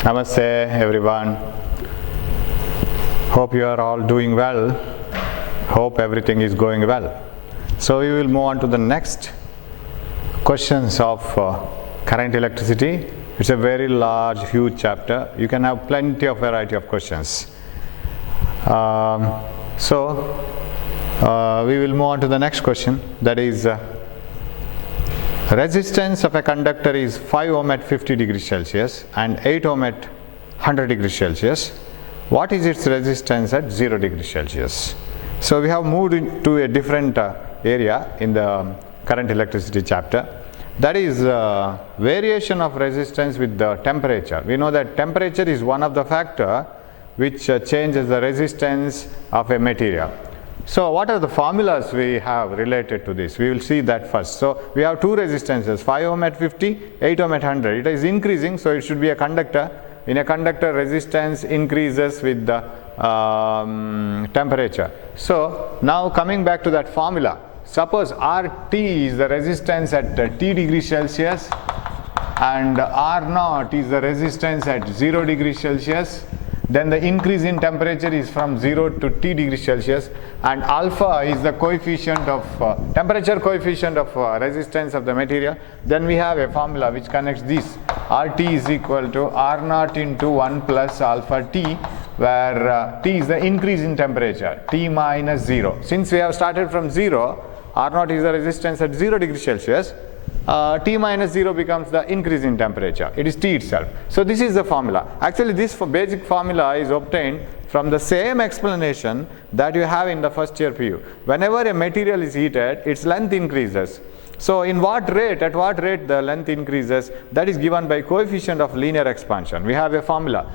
Namaste everyone. Hope you are all doing well. Hope everything is going well. So we will move on to the next questions of current electricity. It's a very large, huge chapter. You can have plenty of variety of questions. We will move on to the next question. That is, resistance of a conductor is 5 ohm at 50 degrees Celsius and 8 ohm at 100 degrees Celsius. What is its resistance at 0 degrees Celsius? So we have moved into a different area in the current electricity chapter. That is variation of resistance with the temperature. We know that temperature is one of the factor which changes the resistance of a material. So what are the formulas we have related to this? We will see that first. So we have two resistances, 5 ohm at 50, 8 ohm at 100. It is increasing, so it should be a conductor. In a conductor, resistance increases with the temperature. So now coming back to that formula, suppose RT is the resistance at T degrees Celsius and R0 is the resistance at 0 degrees Celsius. Then the increase in temperature is from 0 to T degrees Celsius, and alpha is the coefficient of temperature coefficient of resistance of the material. Then we have a formula which connects this. RT is equal to R0 into 1 plus alpha T, where T is the increase in temperature, T minus 0. Since we have started from 0, R0 is the resistance at 0 degrees Celsius. T minus 0 becomes the increase in temperature. It is T itself. So this is the formula. Actually, this basic formula is obtained from the same explanation that you have in the first year PU. Whenever a material is heated, its length increases. So in what rate, at what rate the length increases, that is given by coefficient of linear expansion. We have a formula.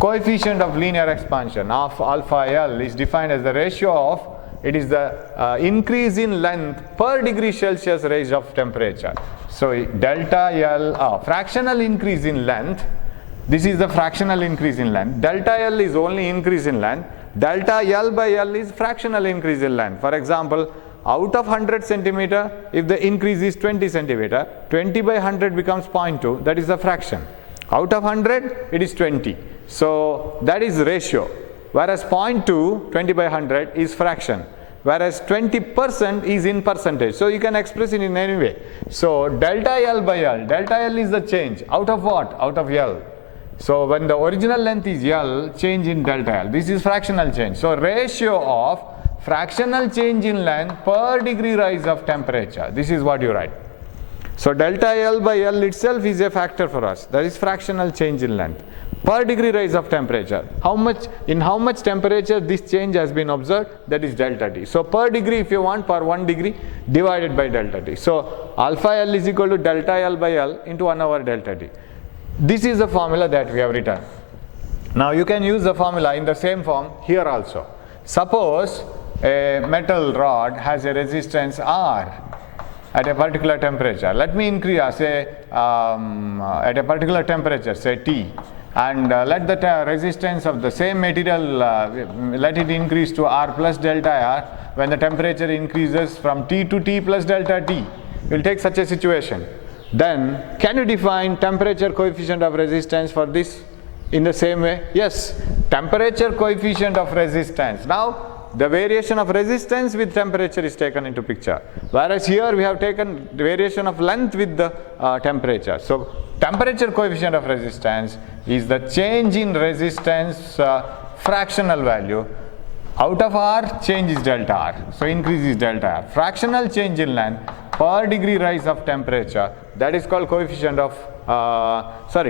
Coefficient of linear expansion of alpha L is defined as the ratio of, it is the increase in length per degree Celsius raise of temperature. So delta L, fractional increase in length, this is the fractional increase in length. Delta L is only increase in length. Delta L by L is fractional increase in length. For example, out of 100 centimeter, if the increase is 20 centimeter, 20 by 100 becomes 0.2, that is the fraction. Out of 100, it is 20. So that is ratio. Whereas 0.2, 20 by 100 is fraction. Whereas 20% is in percentage. So you can express it in any way. So delta L by L, delta L is the change. Out of what? Out of L. So when the original length is L, change in delta L. This is fractional change. So ratio of fractional change in length per degree rise of temperature. This is what you write. So delta L by L itself is a factor for us. That is fractional change in length per degree rise of temperature. In how much temperature this change has been observed, that is delta T. So per degree, if you want, per 1 degree divided by delta T. So alpha L is equal to delta L by L into 1 over delta T. This is the formula that we have written. Now you can use the formula in the same form here also. Suppose a metal rod has a resistance R at a particular temperature. Let me increase, say at a particular temperature, say T, and let the resistance of the same material, let it increase to R plus delta R when the temperature increases from T to T plus delta T. We will take such a situation. Then can you define temperature coefficient of resistance for this in the same way? Yes, temperature coefficient of resistance. Now the variation of resistance with temperature is taken into picture. Whereas here we have taken the variation of length with the temperature. So temperature coefficient of resistance is the change in resistance fractional value. Out of R, change is delta R. So increase is delta R. Fractional change in length per degree rise of temperature, that is called coefficient of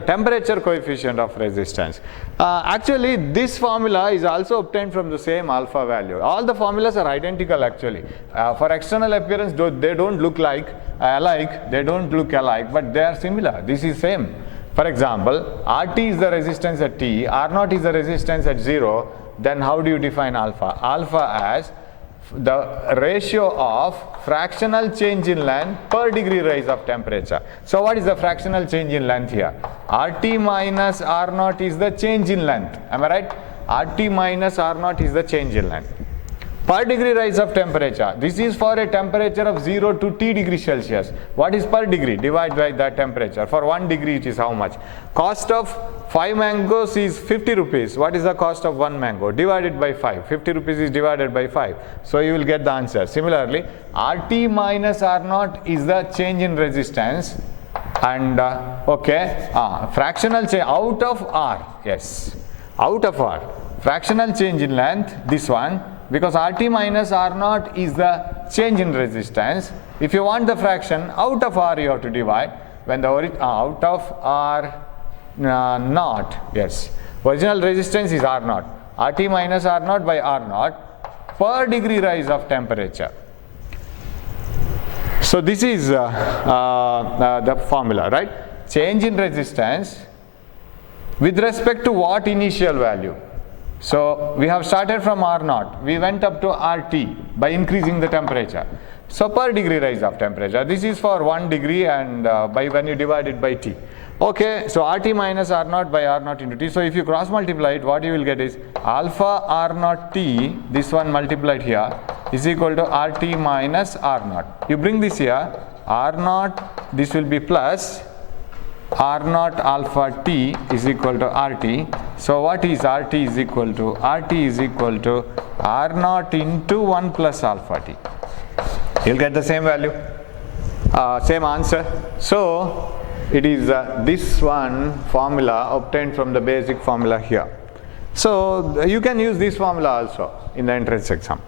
temperature coefficient of resistance. Actually, this formula is also obtained from the same alpha value. All the formulas are identical actually. For external appearance, they don't look alike, but they are similar. This is same. For example, RT is the resistance at T, R0 is the resistance at 0. Then how do you define alpha? Alpha as the ratio of fractional change in length per degree rise of temperature. So what is the fractional change in length here? RT minus R0 is the change in length. Am I right? RT minus R0 is the change in length. Per degree rise of temperature. This is for a temperature of 0 to T degrees Celsius. What is per degree? Divide by that temperature. For 1 degree it is how much? Cost of 5 mangoes is 50 rupees. What is the cost of 1 mango? Divided by 5. 50 rupees is divided by 5. So you will get the answer. Similarly, RT minus R0 is the change in resistance, and fractional change out of R. Yes, out of R. Fractional change in length, this one, because RT minus R0 is the change in resistance. If you want the fraction, out of R you have to divide. When the out of R naught, yes, original resistance is R0. RT minus R0 by R0 per degree rise of temperature. So this is the formula, right? Change in resistance with respect to what initial value? So we have started from R0, we went up to RT by increasing the temperature. So per degree rise of temperature, this is for 1 degree, and by when you divide it by T. Okay, so RT minus R0 by R0 into T. So if you cross multiply it, what you will get is alpha R0 T, this one multiplied here, is equal to RT minus R0. You bring this here, R0, this will be plus R0 alpha T is equal to RT. So what is RT is equal to? RT is equal to R0 into 1 plus alpha T. You'll get the same value, same answer. So it is this one formula obtained from the basic formula here. So you can use this formula also in the entrance exam.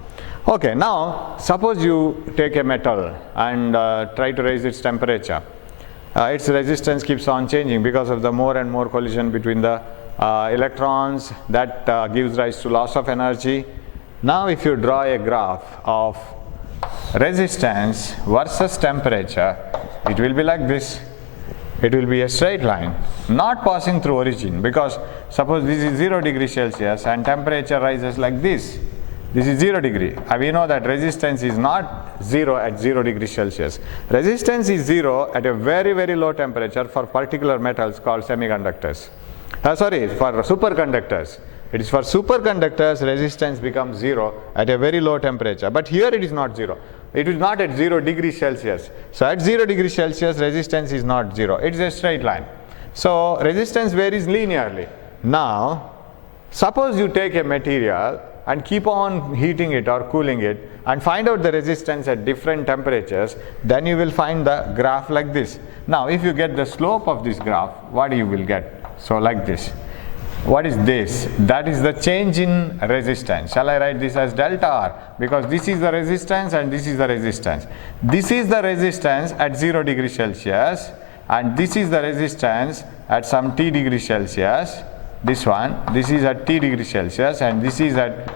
Okay, now suppose you take a metal and try to raise its temperature. Its resistance keeps on changing because of the more and more collision between the electrons. That gives rise to loss of energy. Now if you draw a graph of resistance versus temperature, it will be like this. It will be a straight line, not passing through origin, because suppose this is 0 degree Celsius and temperature rises like this. This is 0 degree. We know that resistance is not 0 at 0 degree Celsius. Resistance is 0 at a very, very low temperature for particular metals called semiconductors. For superconductors. It is for superconductors, resistance becomes 0 at a very low temperature. But here it is not 0. It is not at 0 degree Celsius. So at 0 degree Celsius, resistance is not 0. It is a straight line. So resistance varies linearly. Now, suppose you take a material and keep on heating it or cooling it and find out the resistance at different temperatures, then you will find the graph like this. Now, if you get the slope of this graph, what you will get? So like this. What is this? That is the change in resistance. Shall I write this as delta R? Because this is the resistance and this is the resistance. This is the resistance at 0 degree Celsius, and this is the resistance at some T degree Celsius. This one, this is at T degree Celsius, and this is at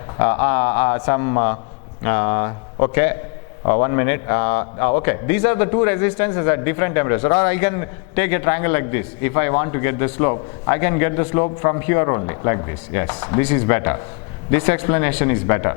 okay. 1 minute. Okay, these are the two resistances at different temperatures. Or I can take a triangle like this. If I want to get the slope, I can get the slope from here only, like this. Yes, this is better. This explanation is better.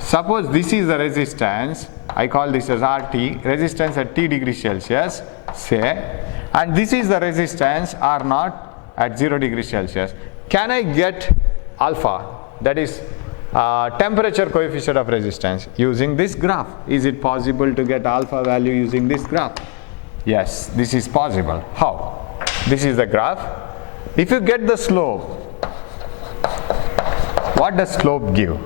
Suppose this is the resistance, I call this as RT, resistance at T degree Celsius, say, and this is the resistance R0 at 0 degree Celsius. Can I get alpha, that is temperature coefficient of resistance, using this graph? Is it possible to get alpha value using this graph? Yes, this is possible. How? This is the graph. If you get the slope, what does slope give?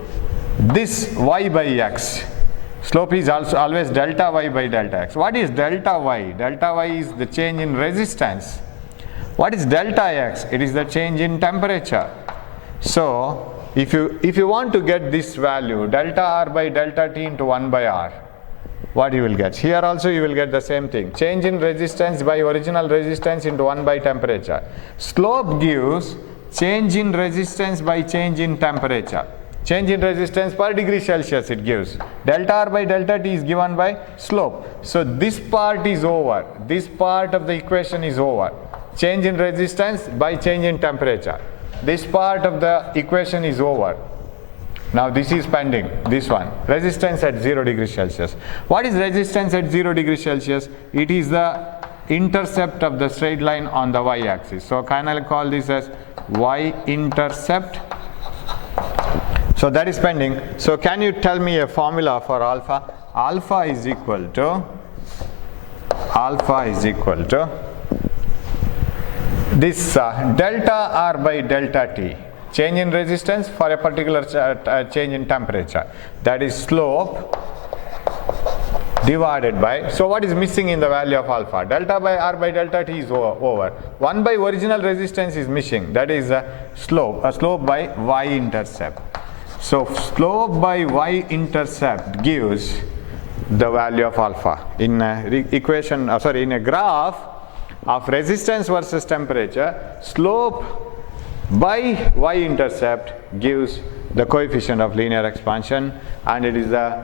This y by x. Slope is also always delta y by delta x. What is delta y? Delta y is the change in resistance. What is delta x? It is the change in temperature. So if you want to get this value, delta r by delta t into 1 by r, what you will get? Here also you will get the same thing. Change in resistance by original resistance into 1 by temperature. Slope gives change in resistance by change in temperature. Change in resistance per degree Celsius it gives. Delta r by delta t is given by slope. So this part is over. This part of the equation is over. Change in resistance by change in temperature. This part of the equation is over. Now this is pending, this one. Resistance at 0 degree Celsius. What is resistance at 0 degree Celsius? It is the intercept of the straight line on the y-axis. So can I call this as y-intercept? So that is pending. So can you tell me a formula for alpha? Alpha is equal to this delta R by delta T, change in resistance for a particular change in temperature, that is slope divided by, so what is missing in the value of alpha? Delta by R by delta T is over. 1 by original resistance is missing, that is slope by y-intercept. So slope by y-intercept gives the value of alpha. In in a graph of resistance versus temperature, slope by y-intercept gives the coefficient of linear expansion, and it is the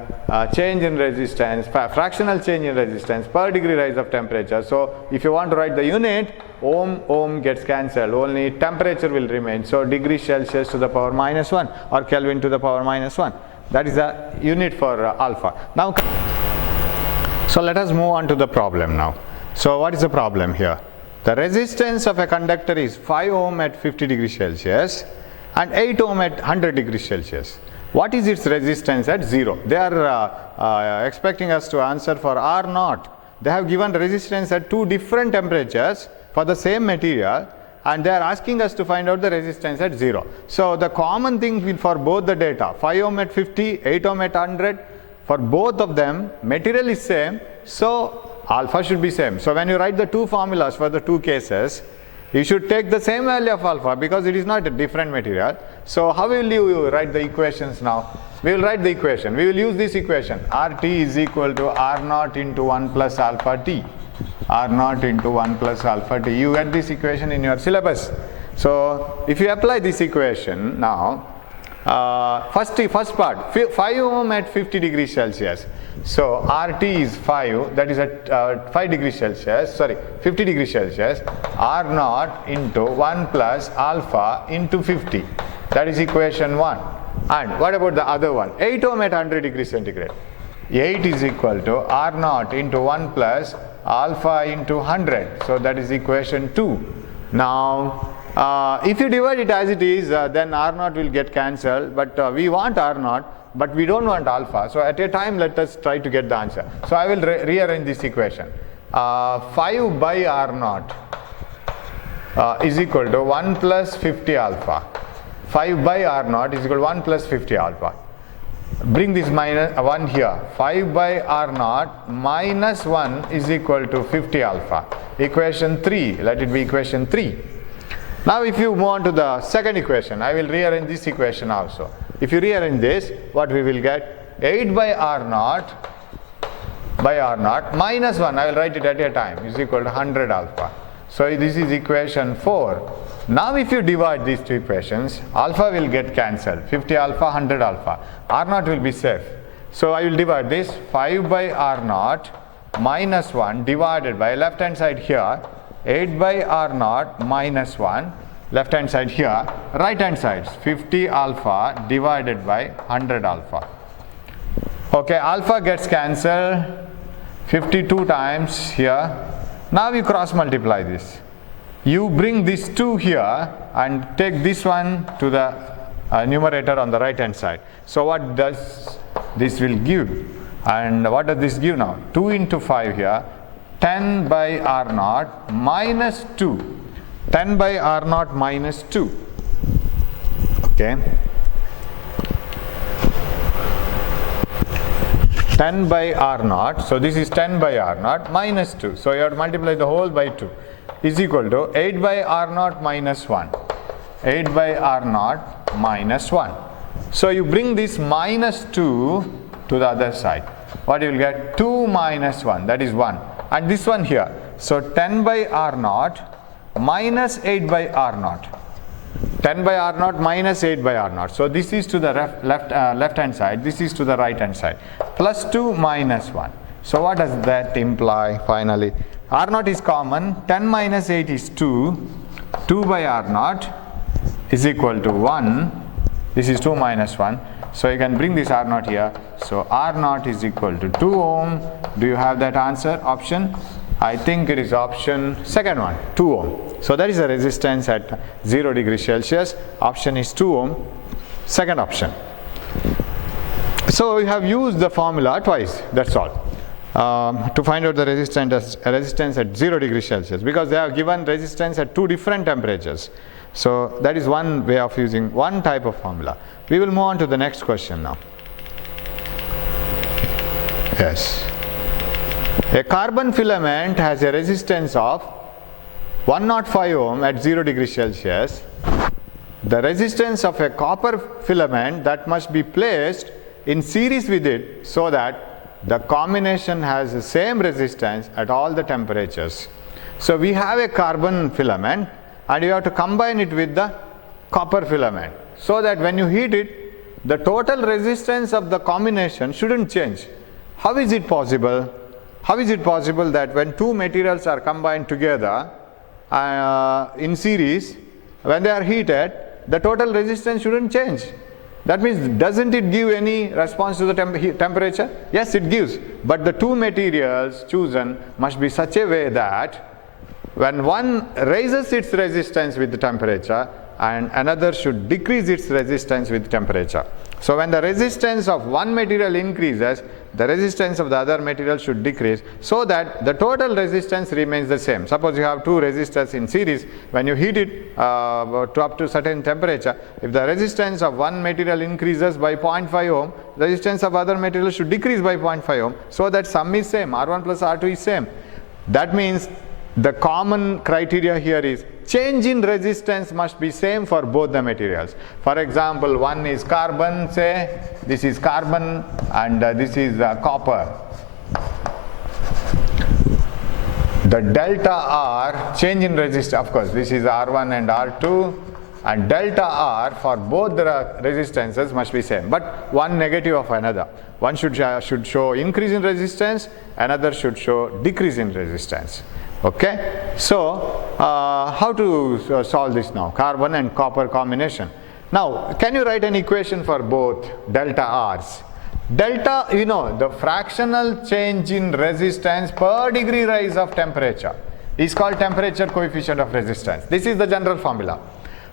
change in resistance, fractional change in resistance per degree rise of temperature. So if you want to write the unit, ohm gets cancelled, only temperature will remain. So degree Celsius to the power minus 1 or Kelvin to the power minus 1. That is the unit for alpha. Now, so let us move on to the problem now. So what is the problem here? The resistance of a conductor is 5 ohm at 50 degrees Celsius and 8 ohm at 100 degrees Celsius. What is its resistance at 0? They are expecting us to answer for R naught. They have given resistance at two different temperatures for the same material, and they are asking us to find out the resistance at 0. So the common thing for both the data, 5 ohm at 50, 8 ohm at 100, for both of them material is same, so alpha should be same. So when you write the two formulas for the two cases, you should take the same value of alpha because it is not a different material. So how will you write the equations now? We will write the equation. We will use this equation. RT is equal to R naught into 1 plus alpha T. R naught into 1 plus alpha T. You get this equation in your syllabus. So if you apply this equation now, first part, 5 ohm at 50 degrees Celsius. So RT is 5, that is at 5 degrees Celsius, 50 degrees Celsius, R naught into 1 plus alpha into 50. That is equation 1. And what about the other one? 8 ohm at 100 degrees centigrade. 8 is equal to R naught into 1 plus alpha into 100. So that is equation 2. Now, if you divide it as it is, then R naught will get cancelled, but we want R naught, but we don't want alpha. So at a time, let us try to get the answer. So I will rearrange this equation. 5 by R naught is equal to 1 plus 50 alpha. 5 by R naught is equal to 1 plus 50 alpha. Bring this minus 1 here. 5 by R naught minus 1 is equal to 50 alpha. Equation 3, let it be equation 3. Now if you move on to the second equation, I will rearrange this equation also. If you rearrange this, what we will get? 8 by R naught minus 1, I will write it at a time, is equal to 100 alpha. So this is equation 4. Now if you divide these two equations, alpha will get cancelled, 50 alpha, 100 alpha. R naught will be safe. So I will divide this, 5 by R naught minus 1 divided by left hand side here, 8 by R naught minus 1, left hand side here, right hand side 50 alpha divided by 100 alpha. Okay, alpha gets cancelled 52 times here. Now you cross multiply this. You bring this 2 here and take this one to the numerator on the right hand side. So what does this will give? And what does this give now? 2 into 5 here, 10 by R naught minus 2. 10 by R naught minus 2. Okay. 10 by R naught. So this is 10 by R naught minus 2. So you have to multiply the whole by 2. Is equal to 8 by R naught minus 1. 8 by R naught minus 1. So you bring this minus 2 to the other side. What you will get? 2 minus 1, that is 1. And this one here. So 10 by R naught minus 8 by R naught. 10 by R naught minus 8 by R naught. So this is to the left hand side, this is to the right hand side. Plus 2 minus 1. So what does that imply finally? R naught is common, 10 minus 8 is 2. 2 by R naught is equal to 1. This is 2 minus 1. So you can bring this R naught here. So R naught is equal to 2 ohm. Do you have that answer option? I think it is option second one, 2 ohm. So that is the resistance at 0 degrees Celsius. Option is 2 ohm. Second option. So we have used the formula twice, that's all. to find out the resistance at 0 degrees Celsius, because they have given resistance at 2 different temperatures. So that is one way of using one type of formula. We will move on to the next question now. Yes. A carbon filament has a resistance of 105 ohm at 0 degrees Celsius. The resistance of a copper filament that must be placed in series with it so that the combination has the same resistance at all the temperatures. So we have a carbon filament and you have to combine it with the copper filament so that when you heat it, the total resistance of the combination shouldn't change. How is it possible? How is it possible that when two materials are combined together in series, when they are heated, the total resistance shouldn't change? That means, doesn't it give any response to the temperature? Yes, it gives. But the two materials chosen must be such a way that when one raises its resistance with the temperature and another should decrease its resistance with temperature. So when the resistance of one material increases, the resistance of the other material should decrease so that the total resistance remains the same. Suppose you have two resistors in series, when you heat it to up to certain temperature, if the resistance of one material increases by 0.5 ohm, resistance of other material should decrease by 0.5 ohm, so that sum is same, R1 plus R2 is same. That means the common criteria here is change in resistance must be same for both the materials. For example, one is carbon, say this is carbon and this is copper. The delta R change in resistance, of course this is R1 and R2, and delta R for both the resistances must be same, but one negative of another. One should show increase in resistance, another should show decrease in resistance. Okay, so how to solve this now? Carbon and copper combination. Now, can you write an equation for both delta R's? Delta, you know, the fractional change in resistance per degree rise of temperature is called temperature coefficient of resistance. This is the general formula.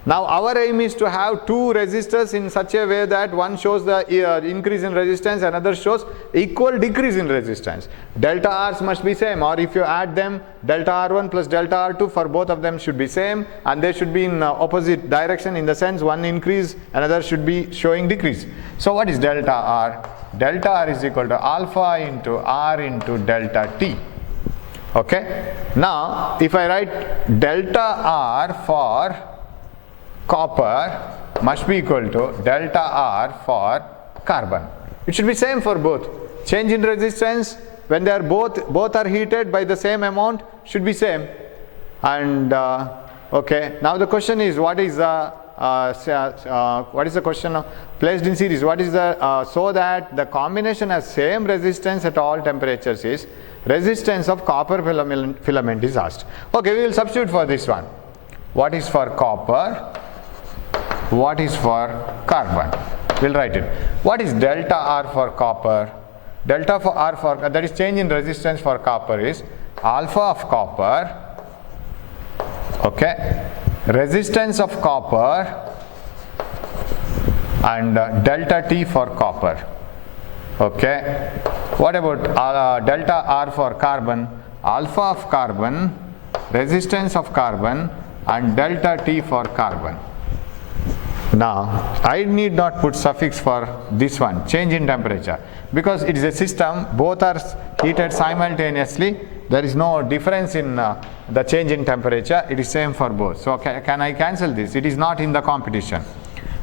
Now, our aim is to have two resistors in such a way that one shows the increase in resistance, another shows equal decrease in resistance. Delta R's must be same, or if you add them, delta R1 plus delta R2 for both of them should be same, and they should be in opposite direction, in the sense one increase, another should be showing decrease. So what is delta R? Delta R is equal to alpha into R into delta T. Okay. Now, if I write delta R for copper must be equal to delta R for carbon. It should be same for both. Change in resistance when they are both are heated by the same amount should be same. And okay, now the question is, what is the question of placed in series? What is the so that the combination has same resistance at all temperatures is resistance of copper filament is asked. Okay, we will substitute for this one. What is for copper? What is for carbon? We'll write it. What is delta R for copper? Delta for R for, that is change in resistance for copper, is alpha of copper, okay, resistance of copper, and delta T for copper. Okay. What about delta R for carbon? Alpha of carbon, resistance of carbon, and delta T for carbon. Now, I need not put suffix for this one, change in temperature, because it is a system, both are heated simultaneously, there is no difference in the change in temperature, it is same for both. So, can I cancel this? It is not in the competition.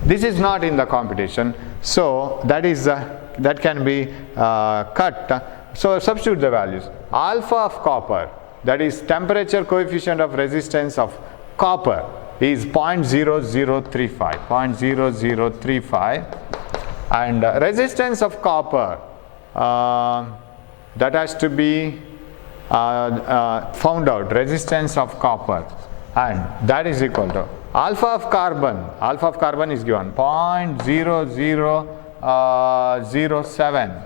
This is not in the competition, so that is that can be cut. So, substitute the values. Alpha of copper, that is temperature coefficient of resistance of copper, is 0.0035, and resistance of copper that has to be found out, resistance of copper, and that is equal to alpha of carbon is given 0.0007.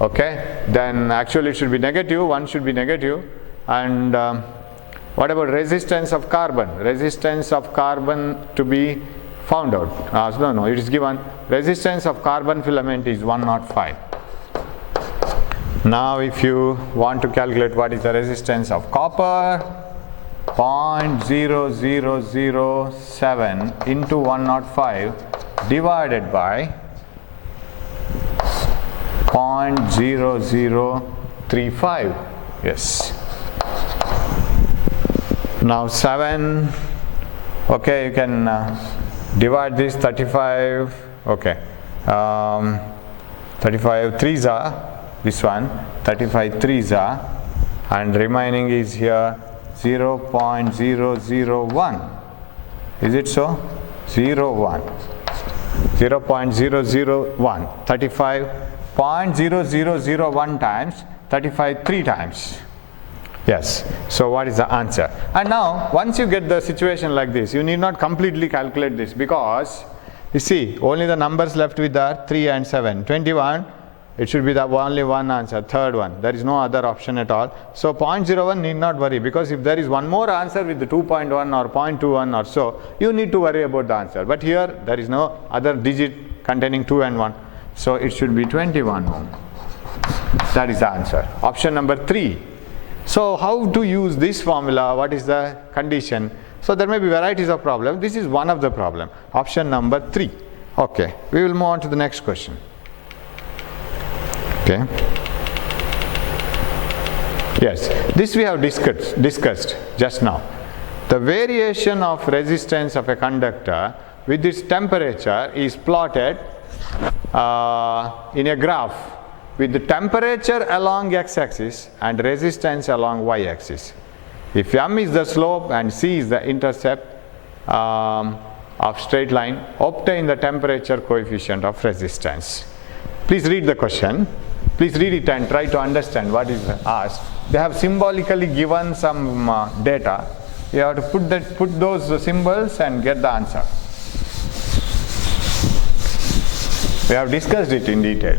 Okay, then actually it should be negative, one should be negative, and what about resistance of carbon? Resistance of carbon to be found out. It is given resistance of carbon filament is 105. Now if you want to calculate what is the resistance of copper, 0.0007 into 105 divided by 0.0035. Yes. Now 7, okay, you can divide this 35, okay, 35 3s are, this one, 35 3s are, and remaining is here 0.001. Is it so? 0.001. 35.0001 times 35 3 times. Yes. So what is the answer? And now once you get the situation like this, you need not completely calculate this, because you see only the numbers left with are 3 and 7. 21, it should be the only one answer, third one. There is no other option at all. So 0.01 need not worry, because if there is one more answer with the 2.1 or 0.21 or so, you need to worry about the answer. But here there is no other digit containing 2 and 1. So it should be 21 ohm. That is the answer. Option number 3. So how to use this formula? What is the condition? So there may be varieties of problems. This is one of the problem. Option number 3. Okay, we will move on to the next question. Okay. Yes, this we have discussed just now. The variation of resistance of a conductor with its temperature is plotted in a graph with the temperature along x-axis and resistance along y-axis. If m is the slope and c is the intercept of straight line, obtain the temperature coefficient of resistance. Please read the question. Please read it and try to understand what is asked. They have symbolically given some data. You have to put those symbols and get the answer. We have discussed it in detail.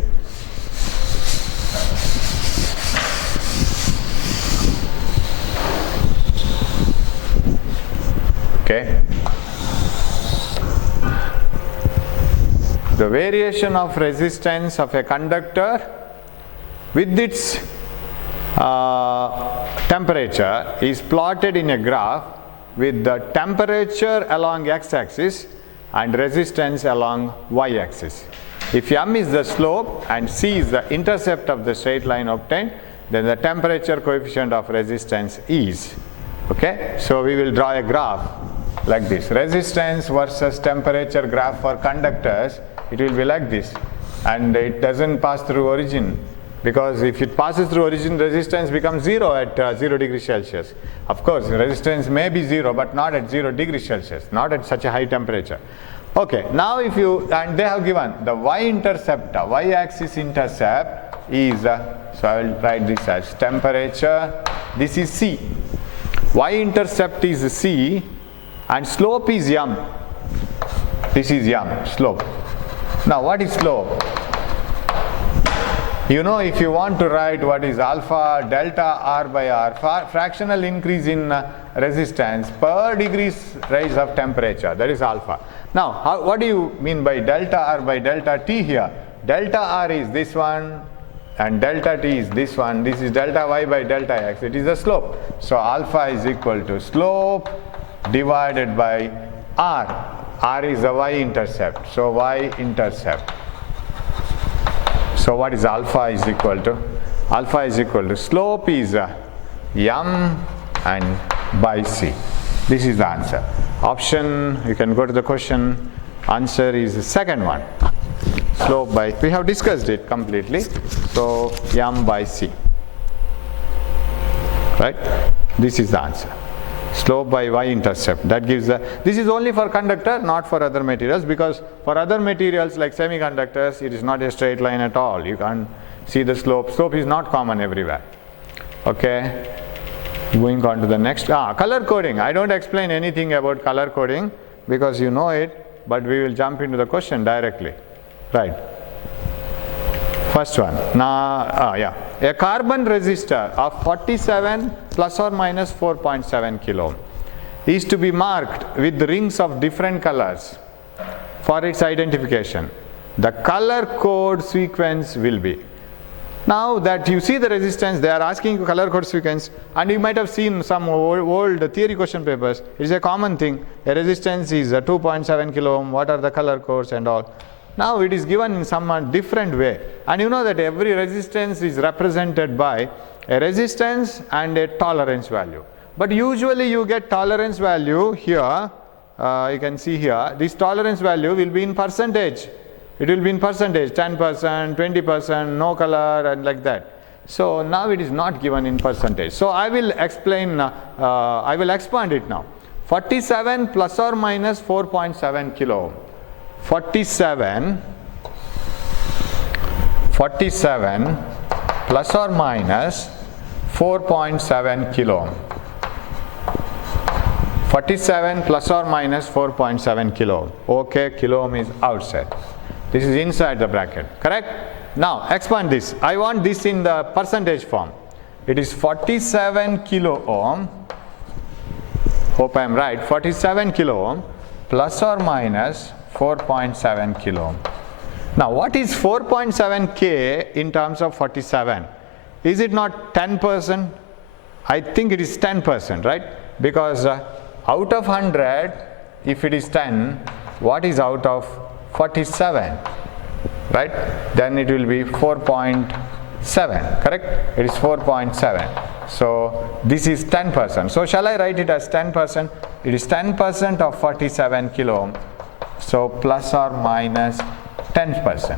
Okay. The variation of resistance of a conductor with its temperature is plotted in a graph with the temperature along x-axis and resistance along y-axis. If m is the slope and c is the intercept of the straight line obtained, then the temperature coefficient of resistance is. Okay, so we will draw a graph like this. Resistance versus temperature graph for conductors, it will be like this, and it doesn't pass through origin, because if it passes through origin, resistance becomes 0 at 0 degrees Celsius. Of course, resistance may be 0, but not at 0 degrees Celsius, not at such a high temperature. Okay, now if you, and they have given the y-intercept, y-axis intercept is, so I will write this as temperature, this is C. Y-intercept is C and slope is m. This is m, slope. Now what is slope? You know, if you want to write what is alpha delta r by r, fractional increase in resistance per degrees rise of temperature, that is alpha. Now, what do you mean by delta r by delta t here? Delta r is this one and delta t is this one. This is delta y by delta x. It is the slope. So, alpha is equal to slope divided by r. R is the y-intercept. So, y-intercept. So what is alpha is equal to? Alpha is equal to slope is m and by c. This is the answer. Option, you can go to the question, answer is the second one. Slope by, we have discussed it completely. So m by c. Right? This is the answer. Slope by y-intercept, that gives the, this is only for conductor, not for other materials, because for other materials like semiconductors, it is not a straight line at all. You can't see the slope. Slope is not common everywhere. Okay, going on to the next, color coding. I don't explain anything about color coding because you know it, but we will jump into the question directly. Right. First one. Now, a carbon resistor of 47 plus or minus 4.7 kilo is to be marked with rings of different colors for its identification. The color code sequence will be. Now that you see the resistance, they are asking you color code sequence, and you might have seen some old theory question papers. It is a common thing. A resistance is 2.7 kilo ohm. What are the color codes and all? Now it is given in some different way, and you know that every resistance is represented by a resistance and a tolerance value. But usually you get tolerance value here. You can see here. This tolerance value will be in percentage. It will be in percentage, 10%, 20%, no color, and like that. So now it is not given in percentage. So I will explain, I will expand it now. 47 plus or minus 4.7 kilo ohm. 47 plus or minus 4.7 kilo ohm. 47 plus or minus 4.7 kilo ohm. Okay, kilo ohm is outside. This is inside the bracket, correct? Now expand this. I want this in the percentage form. It is 47 kilo ohm. Hope I am right. 47 kilo ohm plus or minus 4.7 kilo ohm. Now what is 4.7 K in terms of 47? Is it not 10%? I think it is 10%, right? Because out of 100, if it is 10, what is out of 47, right? Then it will be 4.7, correct? It is 4.7. So this is 10%. So shall I write it as 10%? It is 10% of 47 kilo ohm. So plus or minus 10%.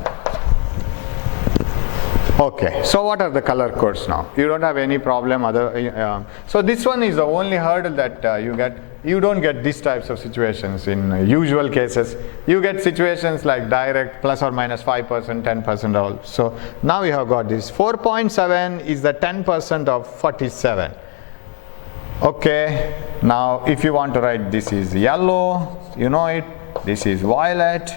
Okay, so what are the color codes now? You don't have any problem so this one is the only hurdle that you get. You don't get these types of situations in usual cases. You get situations like direct plus or minus 5%, 10% all. So now you have got this. 4.7 is the 10% of 47. Okay, now if you want to write, this is yellow, you know it, this is violet,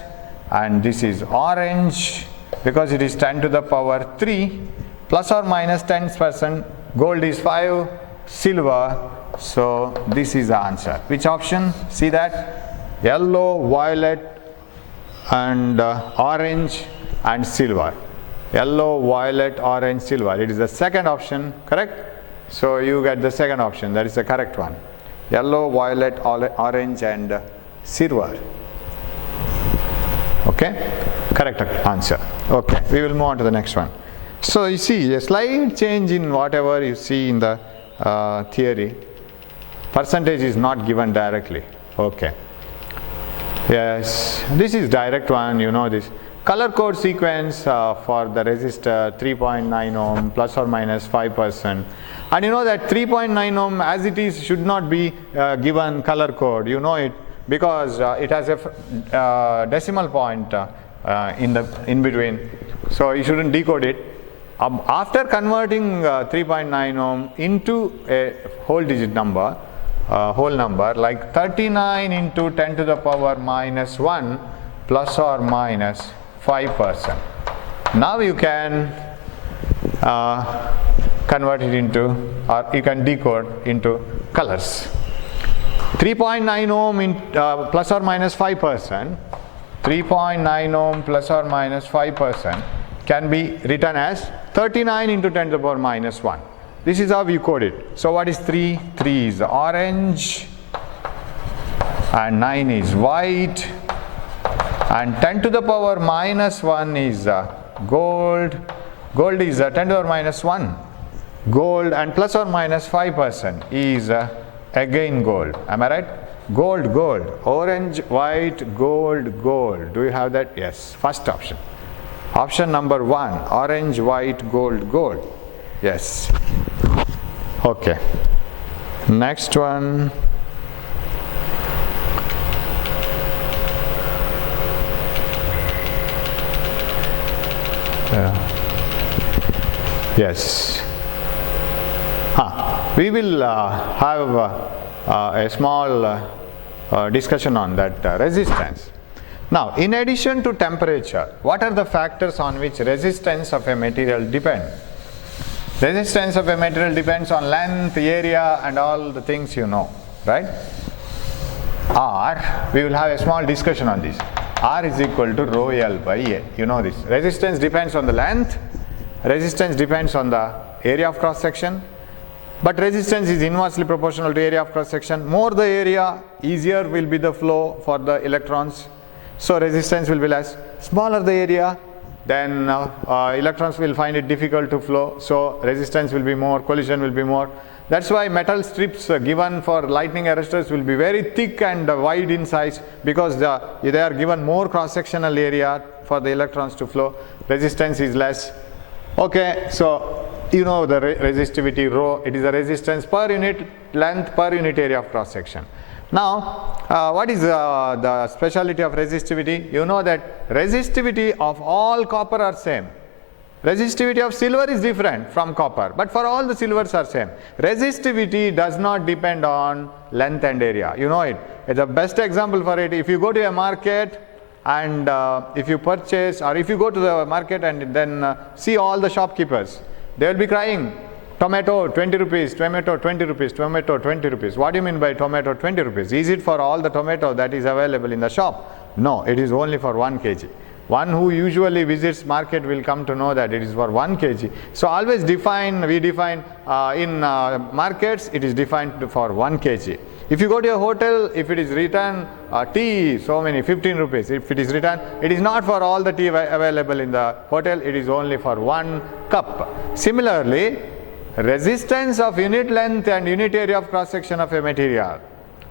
and this is orange, because it is 10 to the power 3, plus or minus 10%, gold is 5, silver, so this is the answer. Which option? See that? Yellow, violet, and orange, and silver. Yellow, violet, orange, silver. It is the second option, correct? So you get the second option, that is the correct one. Yellow, violet, orange, and silver. Okay? Correct answer. Okay, we will move on to the next one. So you see a slight change in whatever you see in the theory. Percentage is not given directly. Okay. Yes, this is direct one, you know this. Color code sequence for the resistor 3.9 ohm plus or minus 5%. And you know that 3.9 ohm as it is should not be given color code. You know it because it has a decimal point in between. So you shouldn't decode it. After converting 3.9 ohm into a whole digit number, whole number like 39 into 10 to the power minus 1 plus or minus 5%. Now you can convert it into, or you can decode into colors. 3.9 ohm in, plus or minus 5%, 3.9 ohm plus or minus 5% can be written as 39 into 10 to the power minus 1. This is how we code it. So what is 3? 3 is orange, and 9 is white, and 10 to the power minus 1 is gold. Gold is 10 to the power minus 1. Gold, and plus or minus 5% is again gold. Am I right? Gold, gold. Orange, white, gold, gold. Do you have that? Yes. First option. Option number 1. Orange, white, gold, gold. Yes. Okay. Next one. Yes. We will have a small discussion on that resistance. Now, in addition to temperature, what are the factors on which resistance of a material depends? Resistance of a material depends on length, area, and all the things you know, right? R, we will have a small discussion on this. R is equal to rho L by A. You know this. Resistance depends on the length, Resistance depends on the area of cross section, but resistance is inversely proportional to area of cross section. More the area, easier will be the flow for the electrons, so resistance will be less. Smaller the area, then electrons will find it difficult to flow, so resistance will be more, collision will be more. That's why metal strips given for lightning arresters will be very thick and wide in size, because they are given more cross-sectional area for the electrons to flow. Resistance is less. Okay, so you know the resistivity rho, it is a resistance per unit length per unit area of cross-section. Now, what is the speciality of resistivity? You know that resistivity of all copper are same. Resistivity of silver is different from copper, but for all the silvers are same. Resistivity does not depend on length and area. You know it. The best example for it, if you go to a market and if you purchase, or if you go to the market and then see all the shopkeepers, they will be crying, tomato 20 rupees, tomato 20 rupees, tomato 20 rupees. What do you mean by tomato 20 rupees? Is it for all the tomato that is available in the shop? No, it is only for 1 kg. One who usually visits market will come to know that it is for 1 kg. So always we define in markets, it is defined for 1 kg. If you go to a hotel, if it is written tea, so many 15 rupees, if it is written, it is not for all the tea available in the hotel, it is only for 1 cup. Similarly, resistance of unit length and unit area of cross section of a material,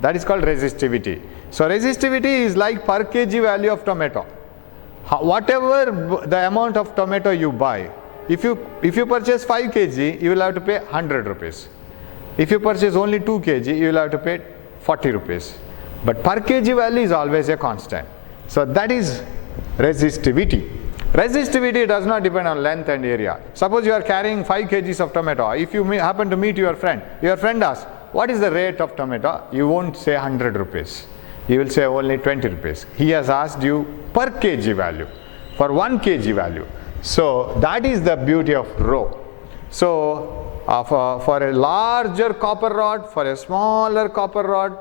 that is called resistivity. So resistivity is like per kg value of tomato. Whatever the amount of tomato you buy, if you purchase 5 kg, you will have to pay 100 rupees. If you purchase only 2 kg, you will have to pay 40 rupees. But per kg value is always a constant. So that is resistivity. Resistivity does not depend on length and area. Suppose you are carrying 5 kgs of tomato. If you happen to meet your friend asks, what is the rate of tomato? You won't say 100 rupees. You will say only 20 rupees. He has asked you per kg value, for 1 kg value. So that is the beauty of rho. So for a larger copper rod, for a smaller copper rod,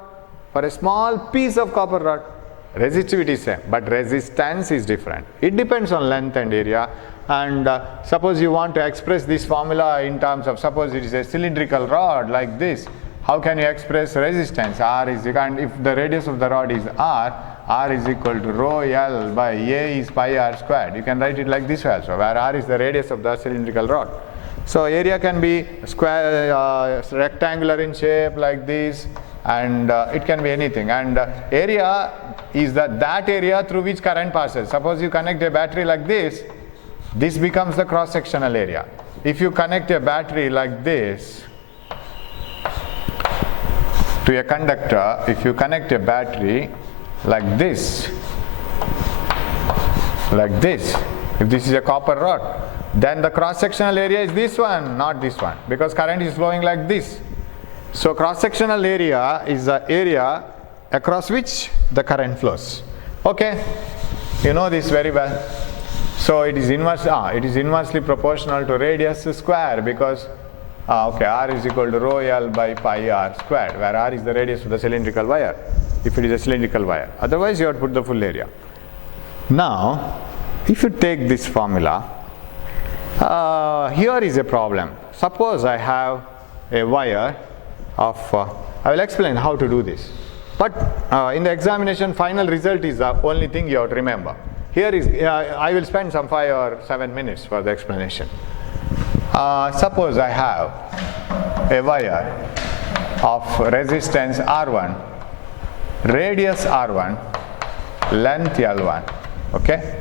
for a small piece of copper rod, resistivity is same, but resistance is different. It depends on length and area. And suppose you want to express this formula in terms of, suppose it is a cylindrical rod like this. How can you express resistance? R is equal, and if the radius of the rod is R is equal to rho L by A is pi R squared. You can write it like this also, where R is the radius of the cylindrical rod. So area can be square, rectangular in shape like this, and it can be anything. And area is that area through which current passes. Suppose you connect a battery like this becomes the cross-sectional area. If you connect a battery like this to a conductor, if you connect a battery like this, if this is a copper rod, then the cross-sectional area is this one, not this one, because current is flowing like this. So cross-sectional area is the area across which the current flows. Okay, you know this very well. So it is inversely proportional to radius square, because R is equal to rho L by pi R squared, where R is the radius of the cylindrical wire, if it is a cylindrical wire. Otherwise you have to put the full area. Now, if you take this formula, here is a problem. Suppose I have a wire of, I will explain how to do this. But in the examination, final result is the only thing you have to remember. Here is, I will spend some 5 or 7 minutes for the explanation. Suppose I have a wire of resistance R1, radius R1, length L1. Okay,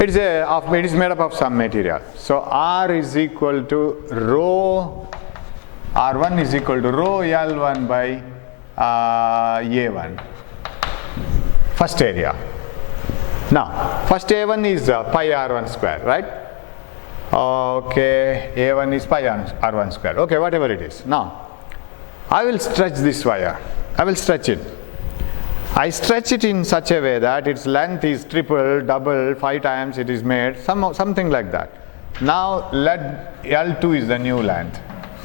it is made up of some material. So R is equal to rho, R1 is equal to rho L1 by A1, first area. Now, first A1 is pi R1 square, right? Okay, A1 is pi R1 square. Okay, whatever it is. Now, I will stretch this wire. I will stretch it. I stretch it in such a way that its length is triple, double, 5 times it is made, something like that. Now, let L2 is the new length.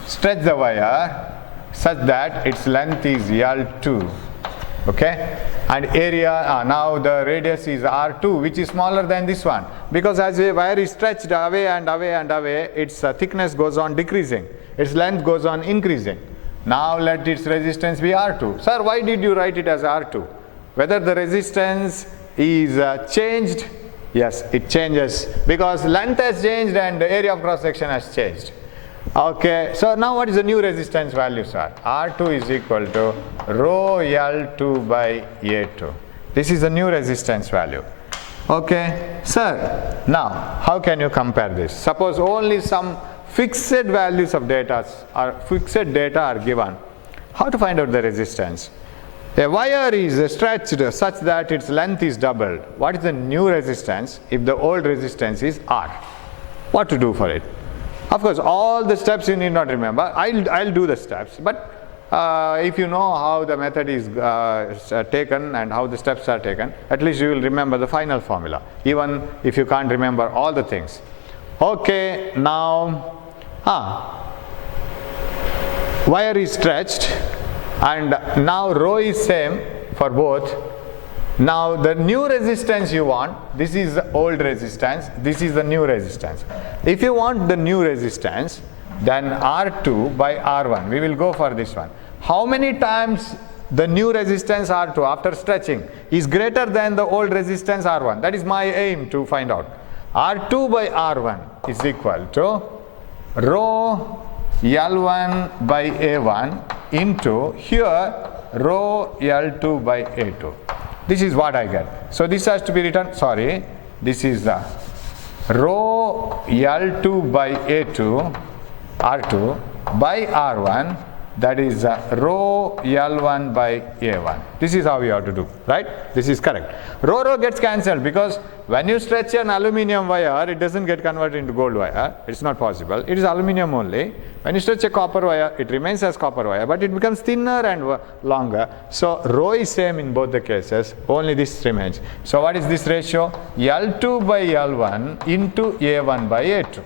Stretch the wire such that its length is L2. Okay? And area, now the radius is R2, which is smaller than this one, because as the wire is stretched away and away and away, its thickness goes on decreasing, its length goes on increasing. Now let its resistance be R2. Sir, why did you write it as R2? Whether the resistance is changed? Yes, it changes, because length has changed and the area of cross section has changed. Okay, so now what is the new resistance value, sir? R2 is equal to rho L2 by A2. This is the new resistance value. Okay, sir, now how can you compare this? Suppose only some fixed values of data are given. How to find out the resistance? A wire is stretched such that its length is doubled. What is the new resistance if the old resistance is R? What to do for it? Of course, all the steps you need not remember. I'll do the steps, but if you know how the method is taken and how the steps are taken, at least you will remember the final formula, even if you can't remember all the things. Okay, now wire is stretched and now rho is same for both. Now the new resistance you want, this is the old resistance, this is the new resistance. If you want the new resistance, then R2 by R1, we will go for this one. How many times the new resistance R2 after stretching is greater than the old resistance R1? That is my aim to find out. R2 by R1 is equal to rho L1 by A1 into here rho L2 by A2. This is what I get. So this has to be written, this is the rho L2 by A2, R2 by R1, that is rho L1 by A1. This is how we have to do, right? This is correct. Rho gets cancelled because when you stretch an aluminium wire, it doesn't get converted into gold wire. It's not possible. It is aluminium only. When you stretch a copper wire, it remains as copper wire, but it becomes thinner and longer. So rho is same in both the cases, only this remains. So what is this ratio? L2 by L1 into A1 by A2.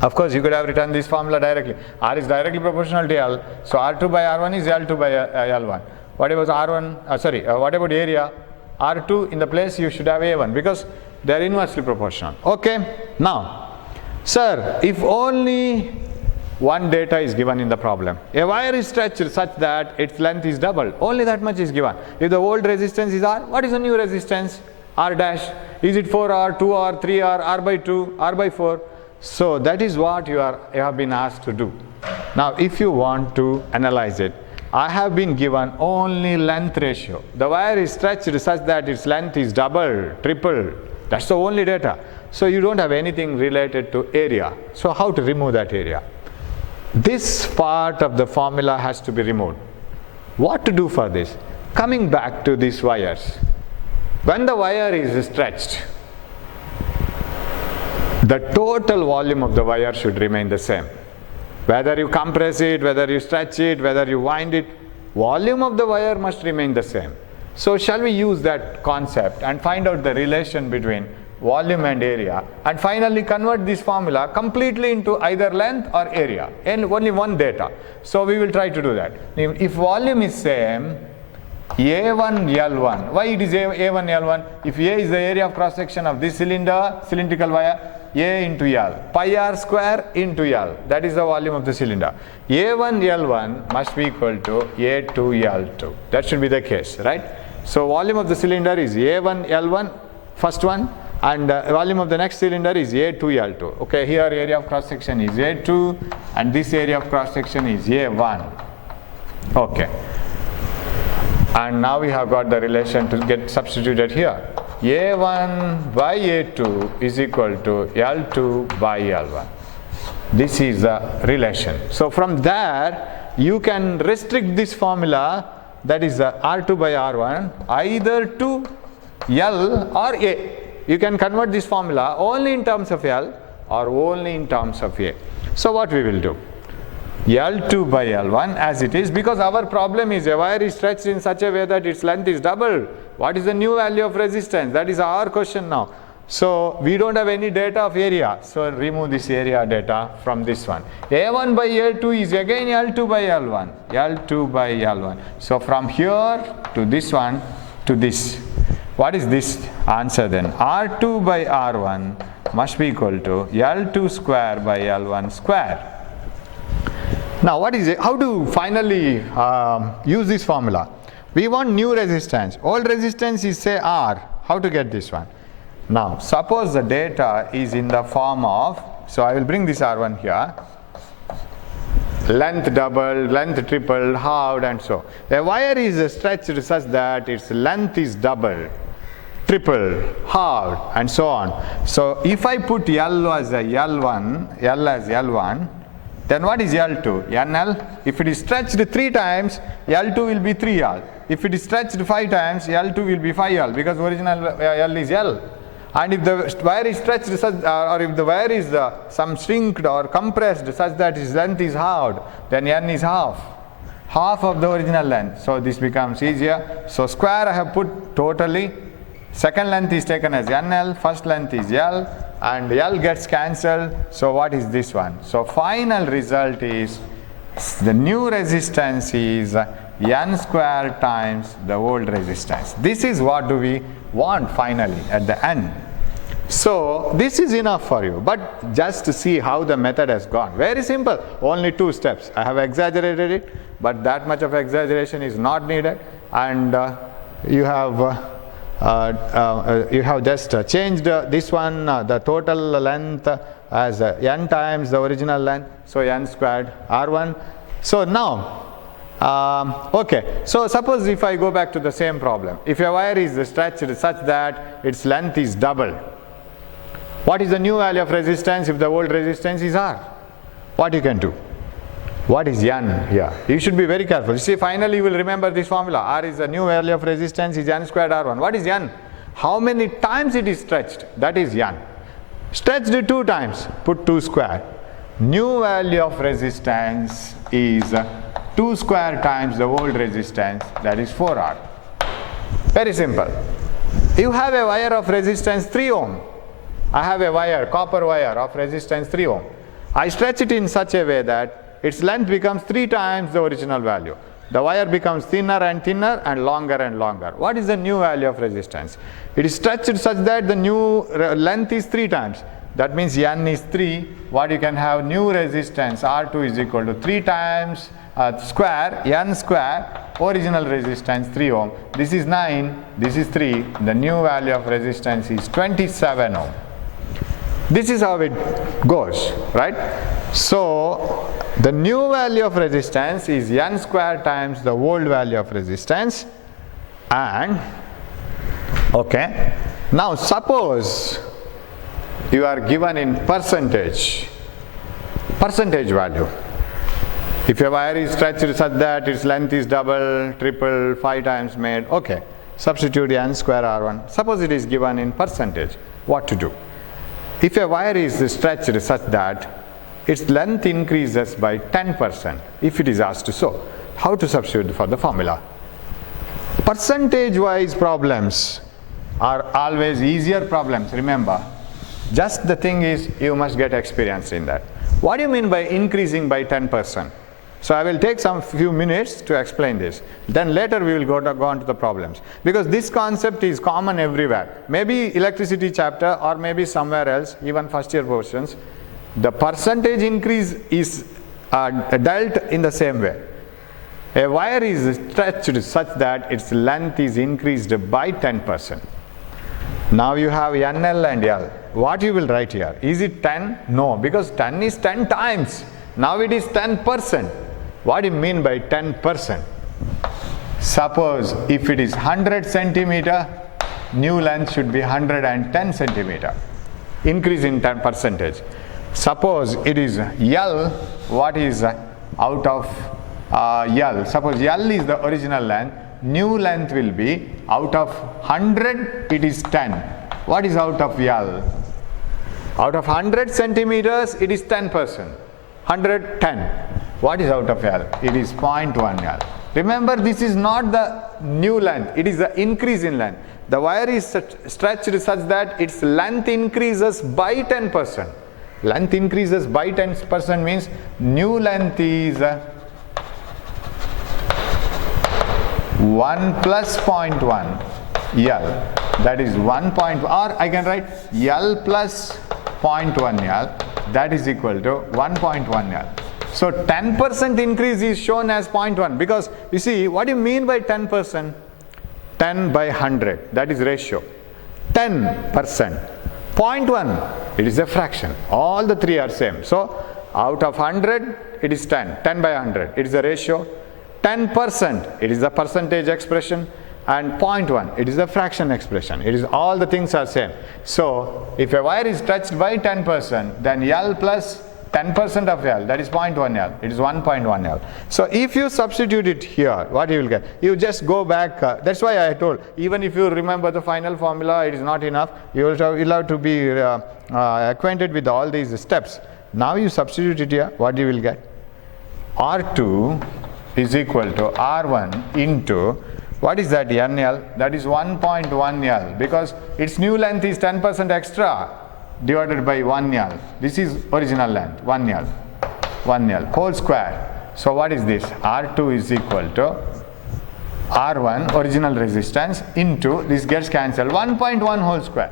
Of course, you could have written this formula directly. R is directly proportional to L. So R2 by R1 is L2 by L1. What about R1? What about area? R2 in the place you should have A1 because they are inversely proportional. Okay. Now, sir, if only one data is given in the problem. A wire is stretched such that its length is doubled. Only that much is given. If the old resistance is R, what is the new resistance? R dash. Is it 4R, 2R, 3R, R by 2, R by 4? So that is what you have been asked to do. Now if you want to analyze it, I have been given only length ratio. The wire is stretched such that its length is doubled, tripled. That's the only data. So you don't have anything related to area. So how to remove that area? This part of the formula has to be removed. What to do for this? Coming back to these wires. When the wire is stretched, the total volume of the wire should remain the same. Whether you compress it, whether you stretch it, whether you wind it, volume of the wire must remain the same. So shall we use that concept and find out the relation between volume and area and finally convert this formula completely into either length or area and only one data. So we will try to do that. If volume is same, A1 L1, why it is A1 L1? If A is the area of cross section of this cylindrical wire, A into L, pi r square into L, that is the volume of the cylinder. A1 L1 must be equal to A2 L2. That should be the case, right? So volume of the cylinder is A1 L1, first one, and volume of the next cylinder is A2 L2. Okay, here area of cross section is A2 and this area of cross section is A1. Okay. And now we have got the relation to get substituted here. A1 by A2 is equal to L2 by L1. This is the relation. So from there, you can restrict this formula, that is R2 by R1, either to L or A. You can convert this formula only in terms of L or only in terms of A. So what we will do? L2 by L1 as it is, because our problem is a wire is stretched in such a way that its length is doubled. What is the new value of resistance? That is our question now. So we don't have any data of area. So remove this area data from this one. A1 by A2 is again L2 by L1. L2 by L1. So from here to this one, to this. What is this answer then? R2 by R1 must be equal to L2 square by L1 square. Now what is it? How to finally use this formula? We want new resistance. Old resistance is say R. How to get this one? Now suppose the data is in the form of, so I will bring this R1 here, length doubled, length tripled, halved, and so. A wire is stretched such that its length is doubled, tripled, halved, and so on. So if I put L as a L1, L as L1, then what is L2? NL. If it is stretched 3 times, L2 will be 3L. If it is stretched 5 times, L2 will be 5L, because original L is L. And if the wire is stretched such, or if the wire is some shrinked or compressed such that its length is halved, then N is half of the original length. So this becomes easier. So square I have put totally. Second length is taken as NL, first length is L, and L gets cancelled. So what is this one? So final result is the new resistance is N square times the old resistance. This is what do we want finally at the end. So this is enough for you, but just to see how the method has gone. Very simple, only 2 steps. I have exaggerated it, but that much of exaggeration is not needed, and you have just changed this one, the total length as N times the original length, so N squared R1. So now okay, so suppose if I go back to the same problem, if a wire is stretched such that its length is doubled, what is the new value of resistance if the old resistance is R? What you can do? What is N here? You should be very careful. You see, finally you will remember this formula. R is the new value of resistance is N squared R1. What is N? How many times it is stretched? That is N. Stretched 2 times, put 2 square. New value of resistance is 2 square times the old resistance, that is 4R. Very simple. You have a wire of resistance 3 ohm. I have a wire, copper wire of resistance 3 ohm. I stretch it in such a way that its length becomes 3 times the original value. The wire becomes thinner and thinner and longer and longer. What is the new value of resistance? It is stretched such that the new length is 3 times. That means N is 3. What you can have, new resistance R2 is equal to 3 times square, N square, original resistance 3 ohm. This is 9, this is 3. The new value of resistance is 27 ohm. This is how it goes, right? So the new value of resistance is N square times the old value of resistance. And okay, now suppose you are given in percentage value. If a wire is stretched such that its length is double, triple, 5 times made, okay, substitute N square R1. Suppose it is given in percentage, what to do? If a wire is stretched such that its length increases by 10%, if it is asked to so, how to substitute for the formula? Percentage wise problems are always easier problems, remember. Just the thing is, you must get experience in that. What do you mean by increasing by 10%? So I will take some few minutes to explain this. Then later we will go on to the problems. Because this concept is common everywhere. Maybe electricity chapter or maybe somewhere else, even first year portions. The percentage increase is dealt in the same way. A wire is stretched such that its length is increased by 10%. Now you have NL and L. What you will write here? Is it 10? No, because 10 is 10 times. Now it is 10%. What do you mean by 10%? Suppose if it is 100 centimeter, new length should be 110 centimeter. Increase in 10%. Suppose it is L, what is out of L? Suppose L is the original length, new length will be out of 100, it is 10. What is out of L? Out of 100 centimeters, it is 10%. 110. What is out of L? It is 0.1 L. Remember, this is not the new length, it is the increase in length. The wire is stretched such that its length increases by 10%. Length increases by 10% means new length is 1 plus 0.1. L, that is 1 point, or I can write L plus 0.1 L, that is equal to 1.1 L. So 10% increase is shown as 0.1, because you see, what do you mean by 10%? 10 by 100, that is ratio. 10%, 0.1, it is a fraction. All the three are same. So out of 100, it is 10. 10 by 100, it is a ratio. 10%, it is the percentage expression. And 0.1, it is the fraction expression. It is, all the things are same. So if a wire is stretched by 10%, then L plus 10% of L, that is 0.1 L, it is 1.1 L. So if you substitute it here, what you will get? You just go back, that's why I told, even if you remember the final formula, it is not enough. You will have to be acquainted with all these steps. Now you substitute it here, what you will get? R2 is equal to R1 into, what is that, NL? That is 1.1 L, because its new length is 10% extra divided by 1 L. This is original length, 1 L. 1 L whole square. So what is this? R2 is equal to R1 original resistance into, this gets cancelled, 1.1 whole square.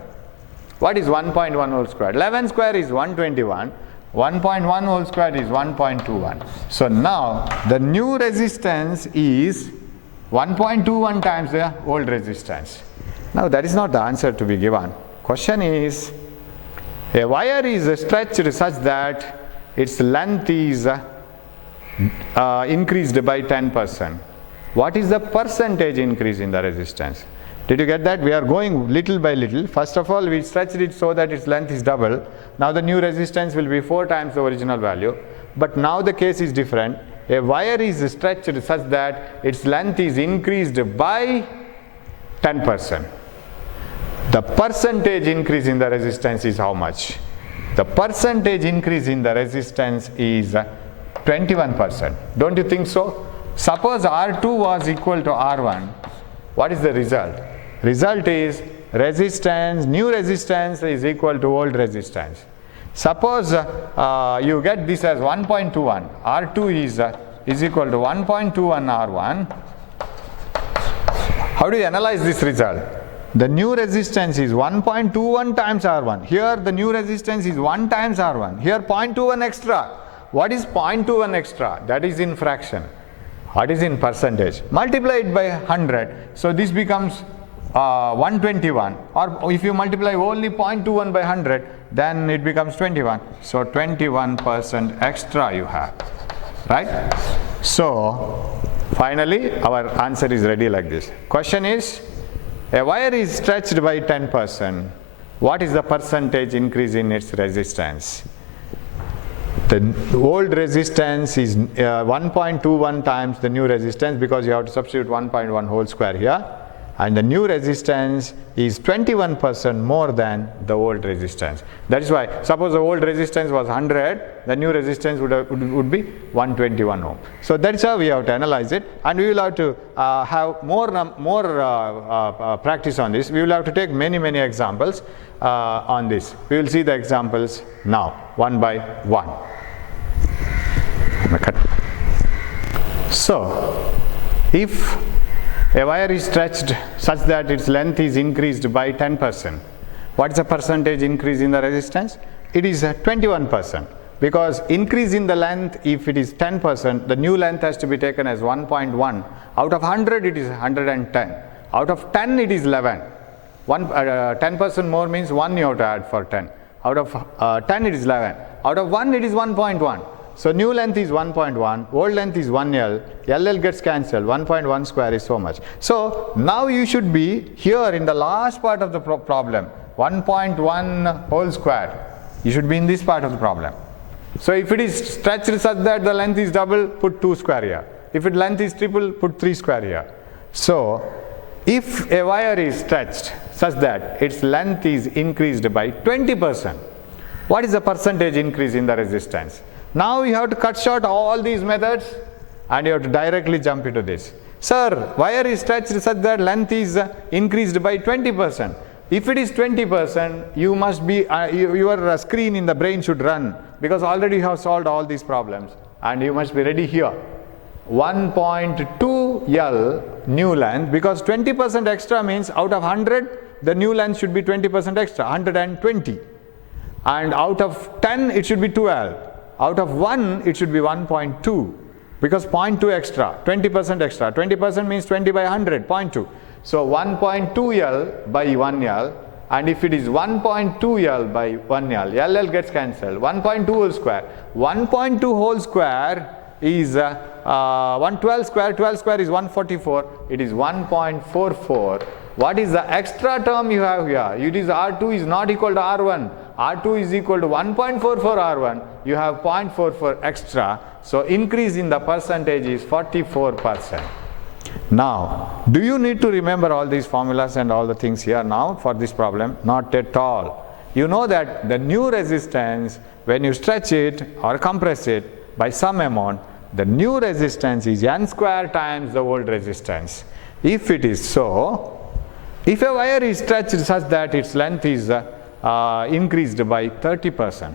What is 1.1 whole square? 11 square is 121. 1.1 whole square is 1.21. So now the new resistance is 1.21 times the old resistance. Now that is not the answer to be given. Question is, a wire is stretched such that its length is increased by 10%. What is the percentage increase in the resistance? Did you get that? We are going little by little. First of all, we stretched it so that its length is double. Now the new resistance will be 4 times the original value. But now the case is different. A wire is stretched such that its length is increased by 10%. The percentage increase in the resistance is how much? The percentage increase in the resistance is 21%. Don't you think so? Suppose R2 was equal to R1. What is the result? Result is resistance, new resistance is equal to old resistance. Suppose you get this as 1.21. R2 is equal to 1.21 R1. How do you analyze this result? The new resistance is 1.21 times R1. Here the new resistance is 1 times R1. Here 0.21 extra. What is 0.21 extra? That is in fraction. What is in percentage? Multiply it by 100. So this becomes 121. Or if you multiply only 0.21 by 100, then it becomes 21. So 21% extra you have. Right? So finally our answer is ready like this. Question is, a wire is stretched by 10%. What is the percentage increase in its resistance? The old resistance is 1.21 times the new resistance, because you have to substitute 1.1 whole square here. And the new resistance is 21% more than the old resistance. That is why, suppose the old resistance was 100, the new resistance would be 121 ohm. So that's how we have to analyze it, and we will have to have more practice on this. We will have to take many examples on this. We will see the examples now, one by one. So, if a wire is stretched such that its length is increased by 10%. What is the percentage increase in the resistance? It is 21%, because increase in the length, if it is 10%, the new length has to be taken as 1.1. Out of 100 it is 110. Out of 10 it is 11. 10% more means 1 you have to add for 10. Out of 10 it is 11. Out of 1 it is 1.1. So new length is 1.1, old length is 1L, LL gets cancelled, 1.1 square is so much. So now you should be here in the last part of the problem, 1.1 whole square. You should be in this part of the problem. So if it is stretched such that the length is double, put 2 square here. If its length is triple, put 3 square here. So if a wire is stretched such that its length is increased by 20%, what is the percentage increase in the resistance? Now you have to cut short all these methods and you have to directly jump into this. Sir, wire is stretched such that length is increased by 20%. If it is 20%, you must be, your screen in the brain should run, because already you have solved all these problems and you must be ready here. 1.2 2L new length, because 20% extra means out of 100, the new length should be 20% extra, 120. And out of 10, it should be 2L. Out of 1, it should be 1.2, because 0.2 extra, 20% extra. 20% means 20 by 100, 0.2. So 1.2L by 1L, and if it is 1.2L by 1L, LL gets cancelled. 1.2 whole square. 1.2 whole square is 112 square. 12 square is 144. It is 1.44. What is the extra term you have here? It is R2 is not equal to R1. R2 is equal to 1.44 R1. You have 0.44 extra. So increase in the percentage is 44%. Now, do you need to remember all these formulas and all the things here now for this problem? Not at all. You know that the new resistance, when you stretch it or compress it by some amount, the new resistance is N square times the old resistance. If it is so, if a wire is stretched such that its length is increased by 30%,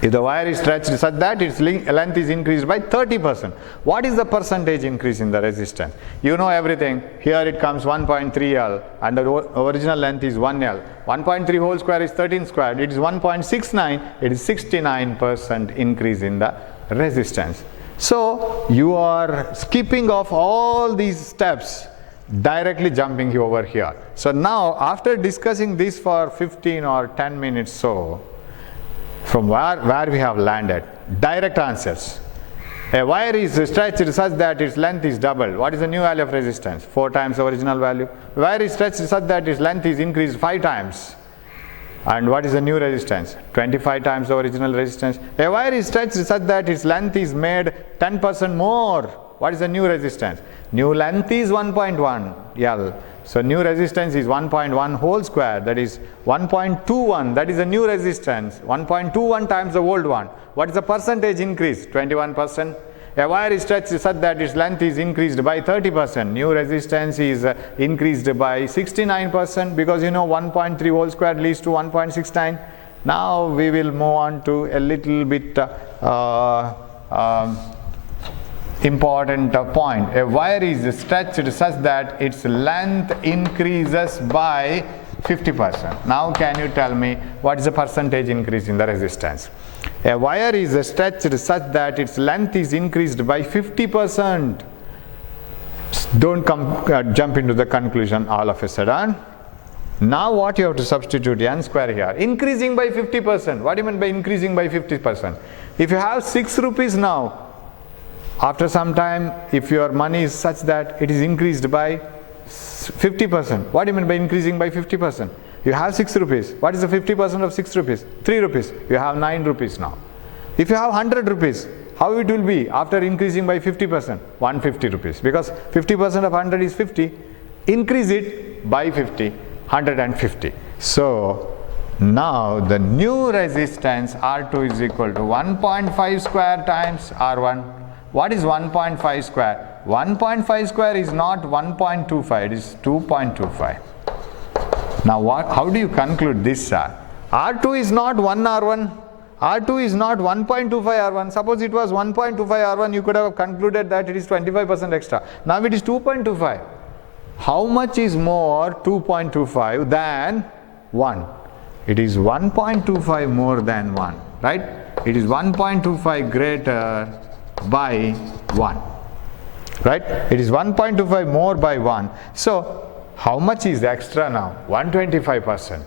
if the wire is stretched such that its length is increased by 30%, what is the percentage increase in the resistance? You know everything. Here it comes 1.3L and the original length is 1L. 1.3 whole square is 13 squared. It is 1.69. It is 69% increase in the resistance. So you are skipping off all these steps, directly jumping over here. So now, after discussing this for 15 or 10 minutes so, from where we have landed, direct answers. A wire is stretched such that its length is doubled. What is the new value of resistance? 4 times the original value. A wire is stretched such that its length is increased 5 times. And what is the new resistance? 25 times the original resistance. A wire is stretched such that its length is made 10% more. What is the new resistance? New length is 1.1 L. So new resistance is 1.1 whole square, that is 1.21, that is the new resistance, 1.21 times the old one. What is the percentage increase? 21%. A wire is stretched such that its length is increased by 30%. New resistance is increased by 69%, because you know 1.3 whole square leads to 1.69. Now we will move on to a little bit important point. A wire is stretched such that its length increases by 50%. Now can you tell me what is the percentage increase in the resistance? A wire is stretched such that its length is increased by 50%. Don't jump into the conclusion all of a sudden. Now what you have to substitute N square here? Increasing by 50%. What do you mean by increasing by 50%? If you have 6 rupees now, after some time, if your money is such that it is increased by 50%, what do you mean by increasing by 50%? You have 6 rupees. What is the 50% of 6 rupees? 3 rupees. You have 9 rupees now. If you have 100 rupees, how it will be after increasing by 50%? 150 rupees. Because 50% of 100 is 50. Increase it by 50, 150. So now the new resistance R2 is equal to 1.5 square times R1. What is 1.5 square? 1.5 square is not 1.25, it is 2.25. Now how do you conclude this, sir? R2 is not 1 R1. R2 is not 1.25 R1. Suppose it was 1.25 R1, you could have concluded that it is 25% extra. Now it is 2.25. How much is more 2.25 than 1? It is 1.25 more than 1, right? It is 1.25 greater by 1, right? It is 1.25 more by 1. So how much is extra now? 125%.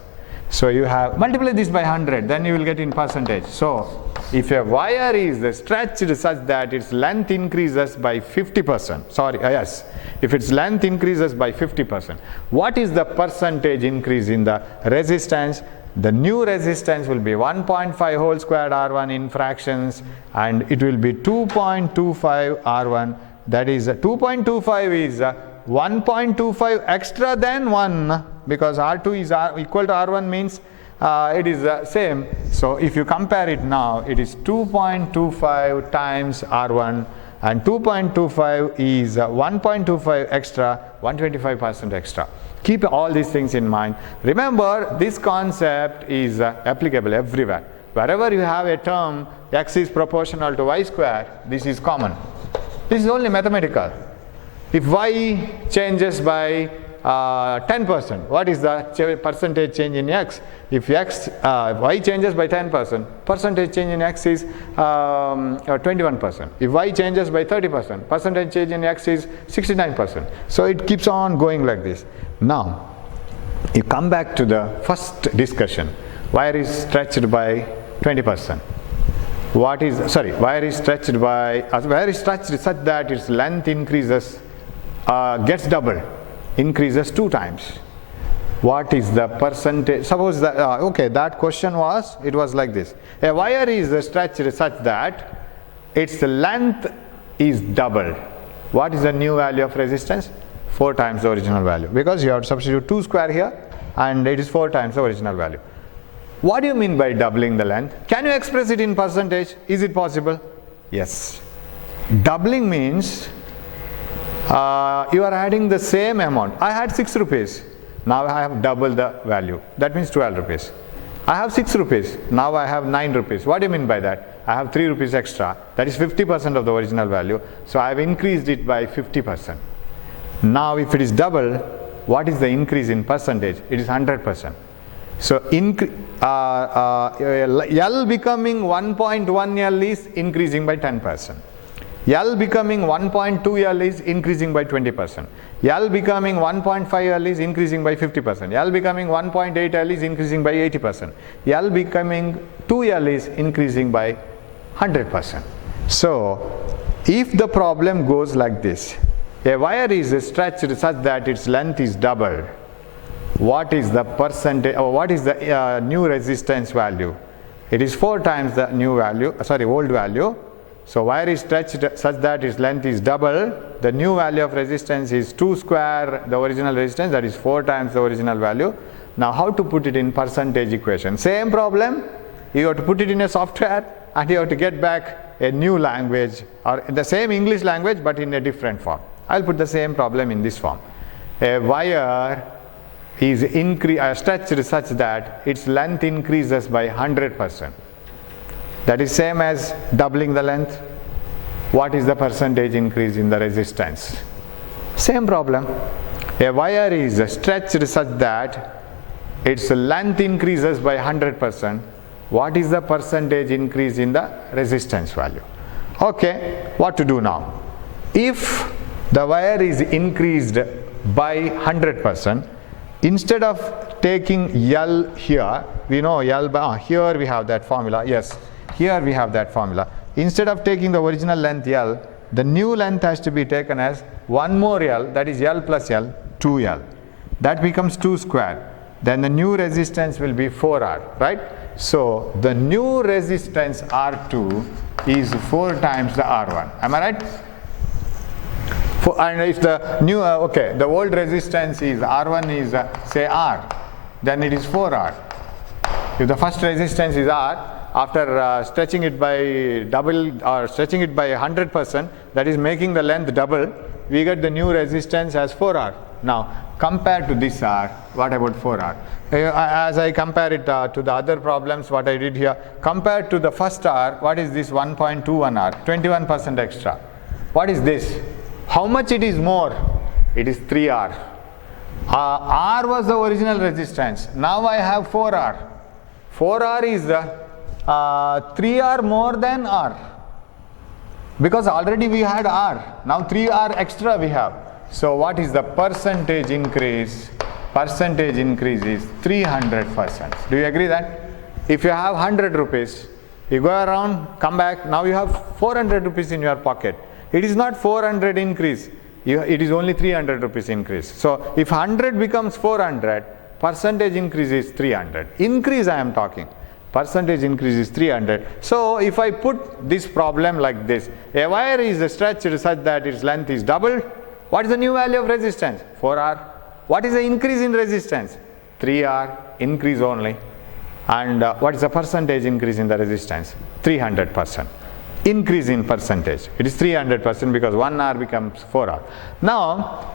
So you have multiply this by 100, then you will get in percentage. So if a wire is stretched such that its length increases by 50%, yes, if its length increases by 50%, what is the percentage increase in the resistance? The new resistance will be 1.5 whole squared R1 in fractions, and it will be 2.25 R1. That is 2.25 is 1.25 extra than 1, because R2 is equal to R1 means it is same. So if you compare it now, it is 2.25 times R1, and 2.25 is 1.25 extra, 125% extra. Keep all these things in mind. Remember, this concept is applicable everywhere. Wherever you have a term x is proportional to y square, this is common. This is only mathematical. If y changes by 10%, what is the percentage change in x? If y changes by 10%, percentage change in x is 21%. If y changes by 30%, percentage change in x is 69%. So it keeps on going like this. Now, you come back to the first discussion. Wire is stretched by 20%. Wire is stretched such that its length increases, gets doubled, increases 2 times. What is the percentage? Suppose that, that question was, it was like this. A wire is stretched such that its length is doubled. What is the new value of resistance? 4 times the original value, because you have to substitute 2 square here and it is 4 times the original value. What do you mean by doubling the length? Can you express it in percentage? Is it possible? Yes. Doubling means you are adding the same amount. I had 6 rupees. Now I have double the value. That means 12 rupees. I have 6 rupees. Now I have 9 rupees. What do you mean by that? I have 3 rupees extra. That is 50% of the original value. So I have increased it by 50%. Now if it is double, what is the increase in percentage? It is 100%. So L becoming 1.1 L is increasing by 10%. L becoming 1.2 L is increasing by 20%. L becoming 1.5 L is increasing by 50%. L becoming 1.8 L is increasing by 80%. L becoming 2 L is increasing by 100%. So if the problem goes like this, a wire is stretched such that its length is doubled, what is the percentage, or what is the new resistance value? It is 4 times the new value, old value. So wire is stretched such that its length is double. The new value of resistance is 2 square the original resistance, that is 4 times the original value. Now how to put it in percentage equation? Same problem, you have to put it in a software and you have to get back a new language, or the same English language but in a different form. I'll put the same problem in this form. A wire is stretched such that its length increases by 100%. That is same as doubling the length. What is the percentage increase in the resistance? Same problem. A wire is stretched such that its length increases by 100%. What is the percentage increase in the resistance value? Okay, what to do now? If the wire is increased by 100%, instead of taking L here, we know L by, here we have that formula, yes, here we have that formula. Instead of taking the original length L, the new length has to be taken as 1 more L, that is L plus L, 2L. That becomes 2 square. Then the new resistance will be 4R, right? So the new resistance R2 is 4 times the R1. Am I right? And if the new, the old resistance is R1 is say R, then it is 4R. If the first resistance is R, after stretching it by double or stretching it by 100%, that is making the length double, we get the new resistance as 4R. Now compared to this R, what about 4R? As I compare it to the other problems, what I did here, compared to the first R, what is this 1.21 R? 21% extra. What is this? How much it is more? It is 3R. R was the original resistance. Now I have 4R. 4R is 3R more than R. Because already we had R. Now 3R extra we have. So what is the percentage increase? Percentage increase is 300%. Do you agree that? If you have 100 rupees, you go around, come back, now you have 400 rupees in your pocket. It is not 400 increase, it is only 300 rupees increase. So if 100 becomes 400, percentage increase is 300. Increase I am talking. Percentage increase is 300. So if I put this problem like this, a wire is stretched such that its length is doubled. What is the new value of resistance? 4R. What is the increase in resistance? 3R, increase only. And what is the percentage increase in the resistance? 300%. Increase in percentage. It is 300% because 1R becomes 4R. Now,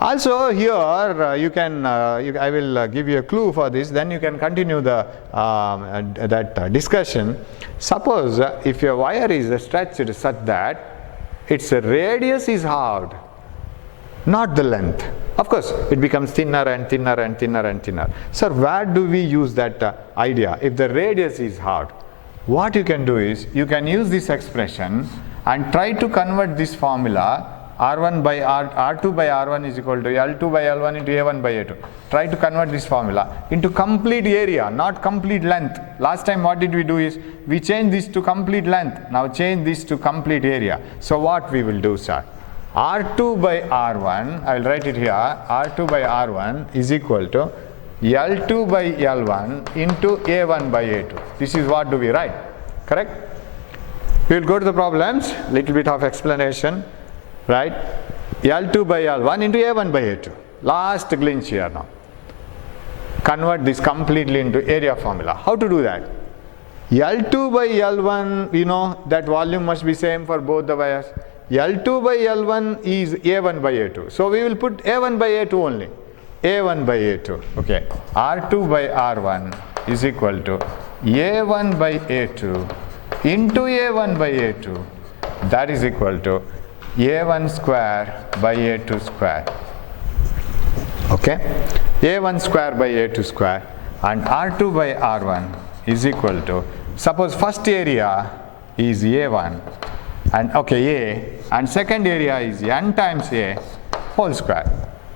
also here you can, I will give you a clue for this, then you can continue the that discussion. Suppose if your wire is stretched such that its radius is halved, not the length. Of course, it becomes thinner and thinner and thinner and thinner. Sir, where do we use that idea? If the radius is hard, what you can do is, you can use this expression and try to convert this formula R1 by R2 by R1 is equal to L2 by L1 into A1 by A2. Try to convert this formula into complete area, not complete length. Last time what did we do is, we changed this to complete length. Now change this to complete area. So what we will do, sir? R2 by R1, I will write it here, R2 by R1 is equal to L2 by L1 into A1 by A2. This is what do we write, correct? We will go to the problems, little bit of explanation, right? L2 by L1 into A1 by A2. Last glitch here now. Convert this completely into area formula. How to do that? L2 by L1, we know that volume must be same for both the wires. L2 by L1 is A1 by A2. So we will put A1 by A2 only. A1 by A2. Okay. R2 by R1 is equal to A1 by A2 into A1 by A2. That is equal to A1 square by A2 square. Okay. A1 square by A2 square, and R2 by R1 is equal to, suppose first area is A1 and A, and second area is N times A whole square.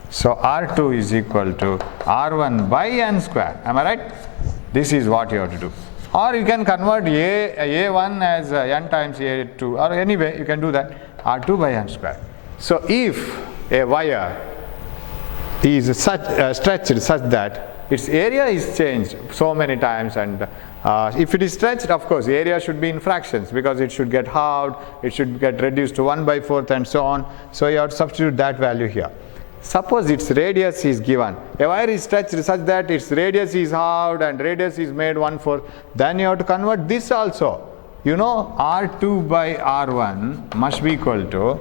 So R2 is equal to R1 by N square. Am I right? This is what you have to do. Or you can convert A1 as N times A2, or anyway you can do that, R2 by N square. So if a wire is stretched such that its area is changed so many times, and if it is stretched, of course area should be in fractions, because it should get halved, it should get reduced to 1/4 and so on. So you have to substitute that value here. Suppose its radius is given, a wire is stretched such that its radius is halved and radius is made 1/4, then you have to convert this also. You know, R2 by R1 must be equal to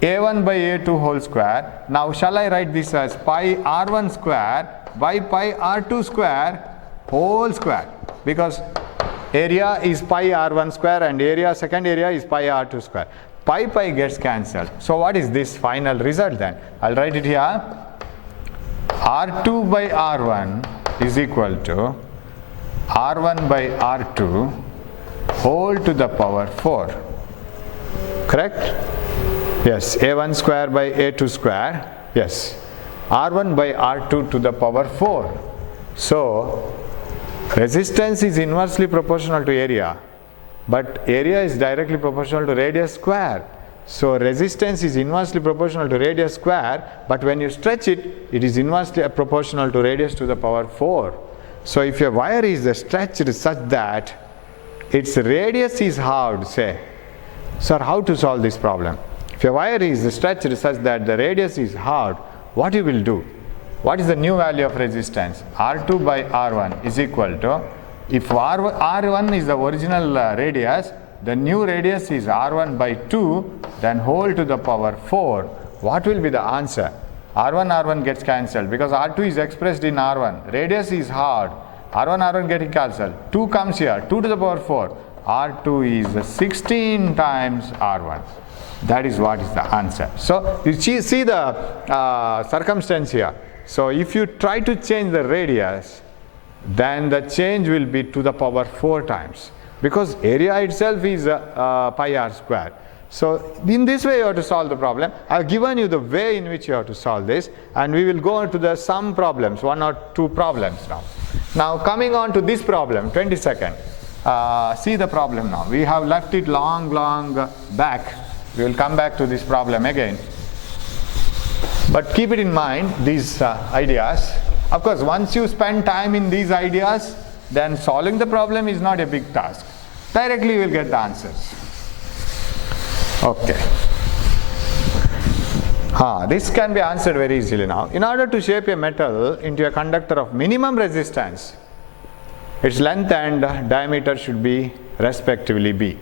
A1 by A2 whole square. Now shall I write this as pi R1 square by pi R2 square whole square, because area is pi R1 square and area, second area is pi R2 square. Pi gets cancelled. So what is this final result then? I'll write it here. R2 by R1 is equal to R1 by R2 whole to the power 4. Correct? Yes, A1 square by A2 square. Yes, R1 by R2 to the power 4. So resistance is inversely proportional to area, but area is directly proportional to radius square. So resistance is inversely proportional to radius square, but when you stretch it, it is inversely proportional to radius to the power 4. So if your wire is stretched such that its radius is halved, say, sir, how to solve this problem? If your wire is stretched such that the radius is halved, what you will do? What is the new value of resistance? R2 by R1 is equal to, if R1 is the original radius, the new radius is R1 by 2, then whole to the power 4. What will be the answer? R1 gets cancelled because R2 is expressed in R1. Radius is halved. R1 getting cancelled. 2 comes here, 2 to the power 4. R2 is 16 times R1. That is what is the answer. So you see the circumstance here. So if you try to change the radius, then the change will be to the power 4 times, because area itself is pi r square. So in this way you have to solve the problem. I have given you the way in which you have to solve this, and we will go into the some problems, 1 or 2 problems now. Now coming on to this problem, 22nd. See the problem now. We have left it long back. We will come back to this problem again. But keep it in mind, these ideas. Of course, once you spend time in these ideas, then solving the problem is not a big task. Directly you will get the answers. Okay. This can be answered very easily now. In order to shape a metal into a conductor of minimum resistance, its length and diameter should be respectively B.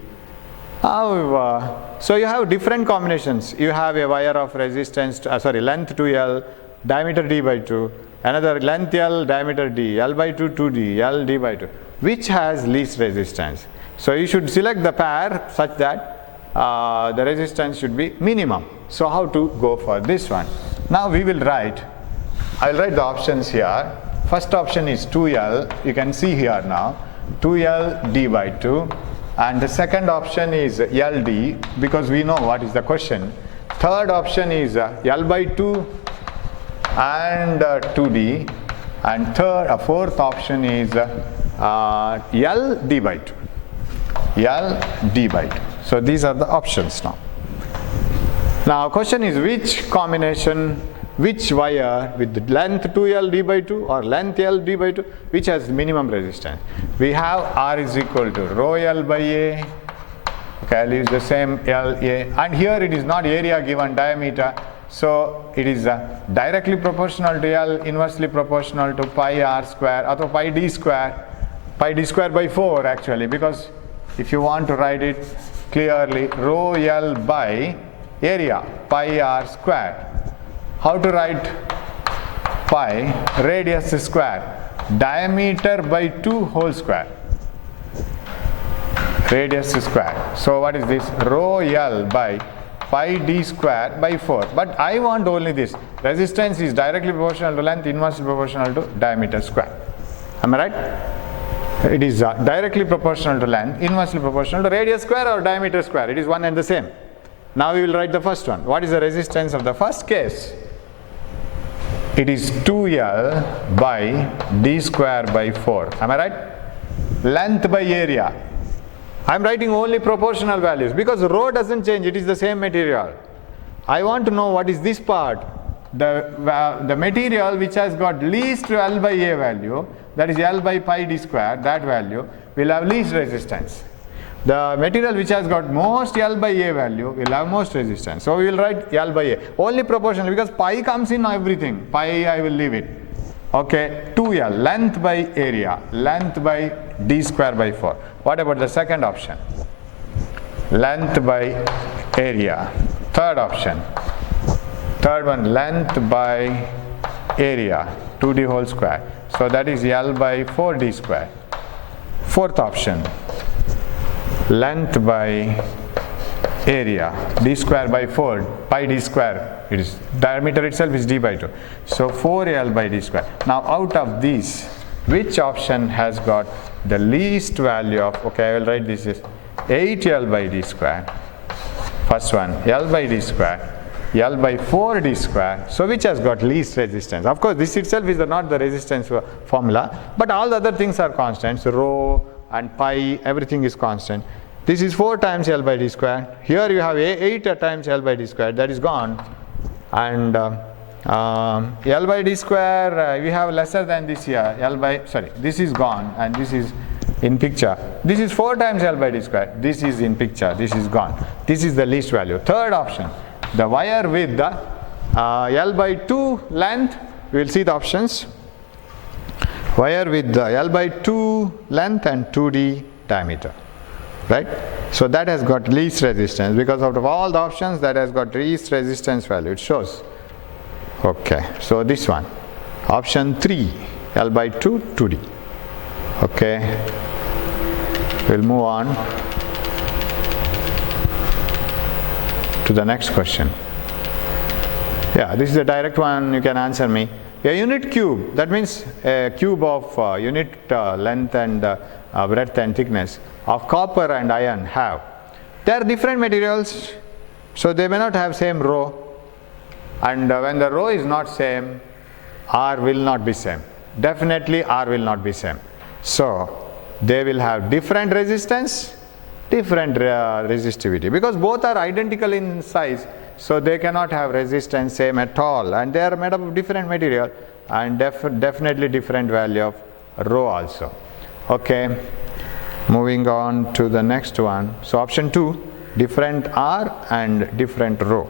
However, so you have different combinations. You have a wire of resistance, length 2L, diameter D by 2, another length L, diameter D, L by 2, 2D, L, D by 2. Which has least resistance? So you should select the pair such that the resistance should be minimum. So how to go for this one? Now we will write, I will write the options here. First option is 2L, you can see here now, 2L d by 2, and the second option is LD, because we know what is the question. Third option is L by 2 and 2D, and fourth option is L d by 2. L d by 2. So these are the options now. Now question is which combination, which wire with length 2L d by 2 or length L d by 2, which has minimum resistance. We have R is equal to rho L by A. Okay, I'll use the same L A, and here it is not area given, diameter. So it is directly proportional to L, inversely proportional to pi R square or pi D square by 4 actually, because if you want to write it clearly, rho L by area pi R square. How to write pi? Radius square, diameter by 2 whole square, radius square. So what is this? Rho L by pi D square by 4. But I want only this. Resistance is directly proportional to length, inversely proportional to diameter square. Am I right? It is directly proportional to length, inversely proportional to radius square or diameter square. It is one and the same. Now we will write the first one. What is the resistance of the first case? It is 2L by D square by 4. Am I right? Length by area. I am writing only proportional values because rho doesn't change, it is the same material. I want to know what is this part, the material which has got least L by A value, that is L by pi D square, that value will have least resistance. The material which has got most L by A value will have most resistance. So we will write L by A, only proportional, because pi comes in everything, pi I will leave it. Okay, 2L, length by area, length by D square by 4. What about the second option? Length by area. Third option. Third one, length by area, 2D whole square. So that is L by 4D square. Fourth option, length by area, D square by 4, pi D square. It is diameter itself is D by 2. So 4L by D square. Now out of these, which option has got the least value of, okay, I will write this is 8L by D square. First one, L by D square, L by 4D square. So which has got least resistance? Of course, this itself is not the resistance formula, but all the other things are constant. So rho and pi, everything is constant. This is 4 times L by D square. Here you have 8 times L by D square, that is gone. And L by D square, we have lesser than this here, this is gone and this is in picture. This is 4 times L by D square, this is in picture, this is gone. This is the least value. Third option, the wire with the L by 2 length, we will see the options. Wire with the L by 2 length and 2D diameter, right? So that has got least resistance, because out of all the options that has got least resistance value, it shows. Okay, so this one, option 3, L by 2, 2D. Okay, we'll move on to the next question. Yeah, this is a direct one, you can answer me. A unit cube, that means a cube of unit length and breadth and thickness of copper and iron have. They are different materials, so they may not have same rho. And when the rho is not same, R will not be same. Definitely R will not be same. So they will have different resistance, different resistivity, because both are identical in size. So they cannot have resistance same at all, and they are made up of different material and definitely different value of rho also. Okay, moving on to the next one. So option 2, different R and different rho.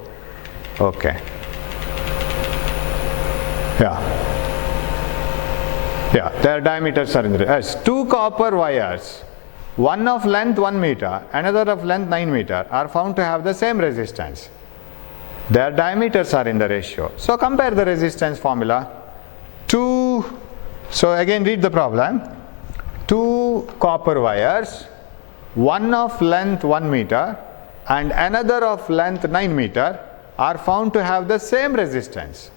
Okay. Yeah, their diameters are in the as 2 copper wires, one of length 1 meter, another of length 9 meter, are found to have the same resistance. Their diameters are in the ratio. So compare the resistance formula. So again read the problem. 2 copper wires, one of length 1 meter, and another of length 9 meter are found to have the same resistance.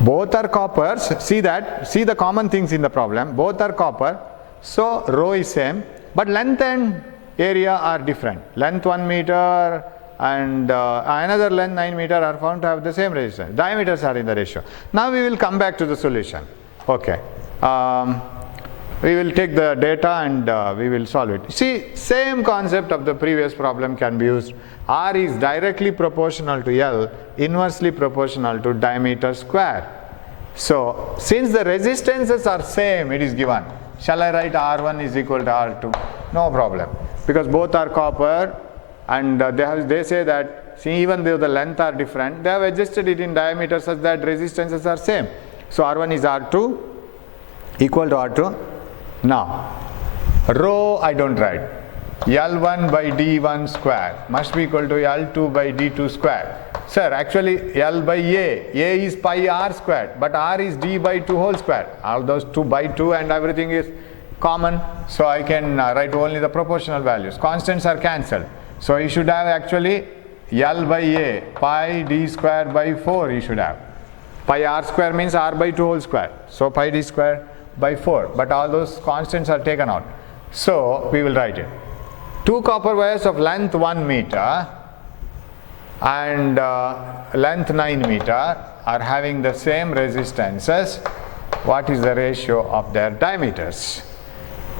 Both are coppers. See the common things in the problem. Both are copper, so rho is same, but length and area are different. Length 1 meter and another length 9 meter are found to have the same resistance. Diameters are in the ratio. Now we will come back to the solution. Okay. We will take the data and we will solve it. See, same concept of the previous problem can be used. R is directly proportional to L, inversely proportional to diameter square. So, since the resistances are same, it is given. Shall I write R1 is equal to R2? No problem. Because both are copper and they say that, see, even though the length are different, they have adjusted it in diameter such that resistances are same. So, R1 is R2 equal to R2. Now, rho I don't write. L1 by D1 square must be equal to L2 by D2 square. Sir, actually L by A is pi R squared, but R is D by 2 whole square. All those 2 by 2 and everything is common, so I can write only the proportional values. Constants are cancelled. So you should have actually L by A, pi D square by 4 you should have. Pi R square means R by 2 whole square. So pi D square by 4, but all those constants are taken out. So we will write it. 2 copper wires of length 1 meter and length 9 meter are having the same resistances. What is the ratio of their diameters?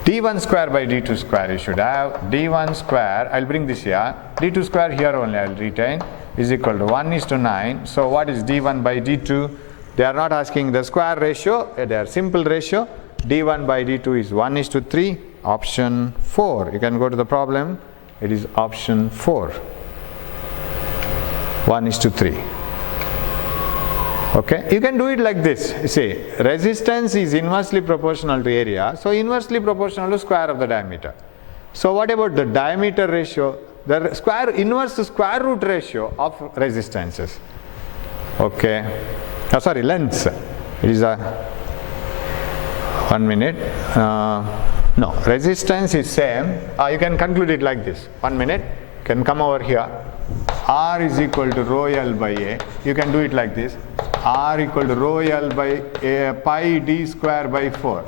D1 square by D2 square you should have. D1 square, I'll bring this here. D2 square here only I'll retain, is equal to 1:9. So what is D1 by D2? They are not asking the square ratio, they are simple ratio. D1 by D2 is 1:3. Option 4. You can go to the problem. It is option 4. 1:3. Okay, you can do it like this. See, resistance is inversely proportional to area, so inversely proportional to square of the diameter. So what about the diameter ratio? The square inverse to square root ratio of resistances. Okay, sorry, lengths. It is a 1 minute. No, resistance is same. You can conclude it like this. 1 minute. You can come over here. R is equal to rho L by A. You can do it like this. R equal to rho L by A, pi D square by 4.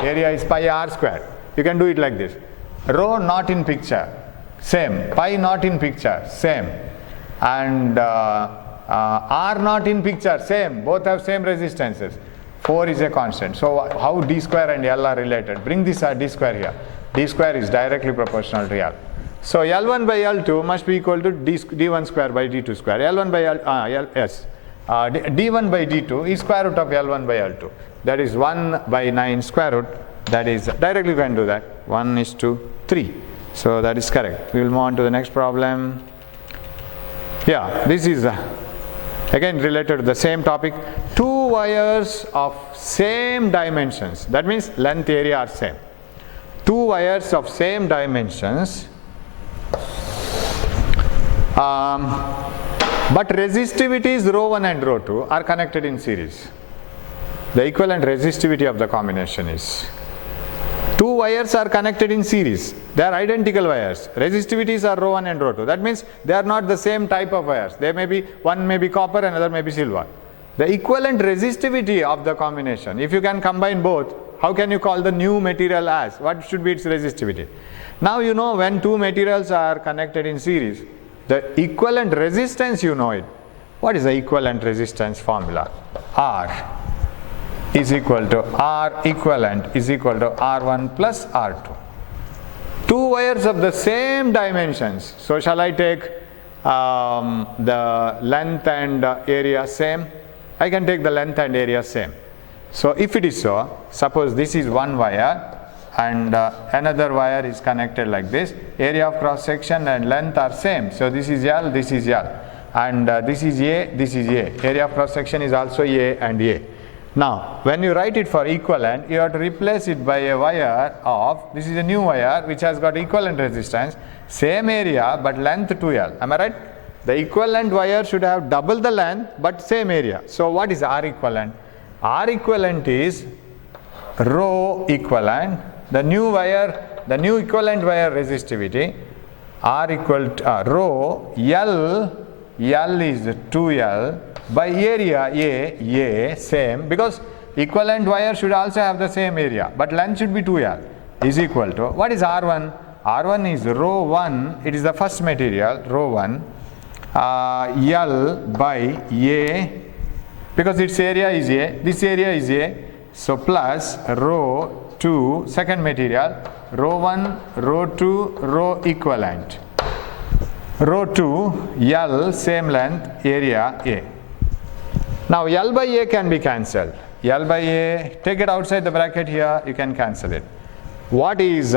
Area is pi R square. You can do it like this. Rho not in picture, same. Pi not in picture, same. And R not in picture, same. Both have same resistances. 4 is a constant. So how D square and L are related? Bring this D square here. D square is directly proportional to L. So L1 by L2 must be equal to D1 square by D2 square. L1 by D1 by D2 is square root of L1 by L2. That is 1 by 9 square root. That is directly you can do that. 1:3. So that is correct. We will move on to the next problem. Yeah, this is again related to the same topic. 2 wires of same dimensions. That means length, area are same. 2 wires of same dimensions. But resistivities rho 1 and rho 2 are connected in series. The equivalent resistivity of the combination is 2 wires are connected in series. They are identical wires. Resistivities are rho 1 and rho 2. That means they are not the same type of wires. They may be, one may be copper, another may be silver. The equivalent resistivity of the combination, if you can combine both, how can you call the new material as? What should be its resistivity? Now you know when 2 materials are connected in series, the equivalent resistance you know it. What is the equivalent resistance formula? R is equal to R equivalent is equal to R1 plus R2. 2 wires of the same dimensions. So shall I take the length and area same? I can take the length and area same. So if it is so, suppose this is one wire and another wire is connected like this. Area of cross section and length are same. So this is L, this is L, and this is A, this is A. Area of cross section is also A and A. Now when you write it for equivalent, you have to replace it by a wire of, this is a new wire which has got equivalent resistance, same area but length 2L. Am I right? The equivalent wire should have double the length but same area. So what is R equivalent? R equivalent is rho equivalent, the new wire, the new equivalent wire resistivity, R equal to rho L is 2L by area A same, because equivalent wire should also have the same area, but length should be 2L, is equal to, what is R1? R1 is rho 1, it is the first material, rho 1, L by A, because its area is A, this area is A, so plus rho 2, second material, rho 1, rho 2, rho equivalent. Rho 2, L, same length, area A. Now L by A can be cancelled. L by A, take it outside the bracket here, you can cancel it. What is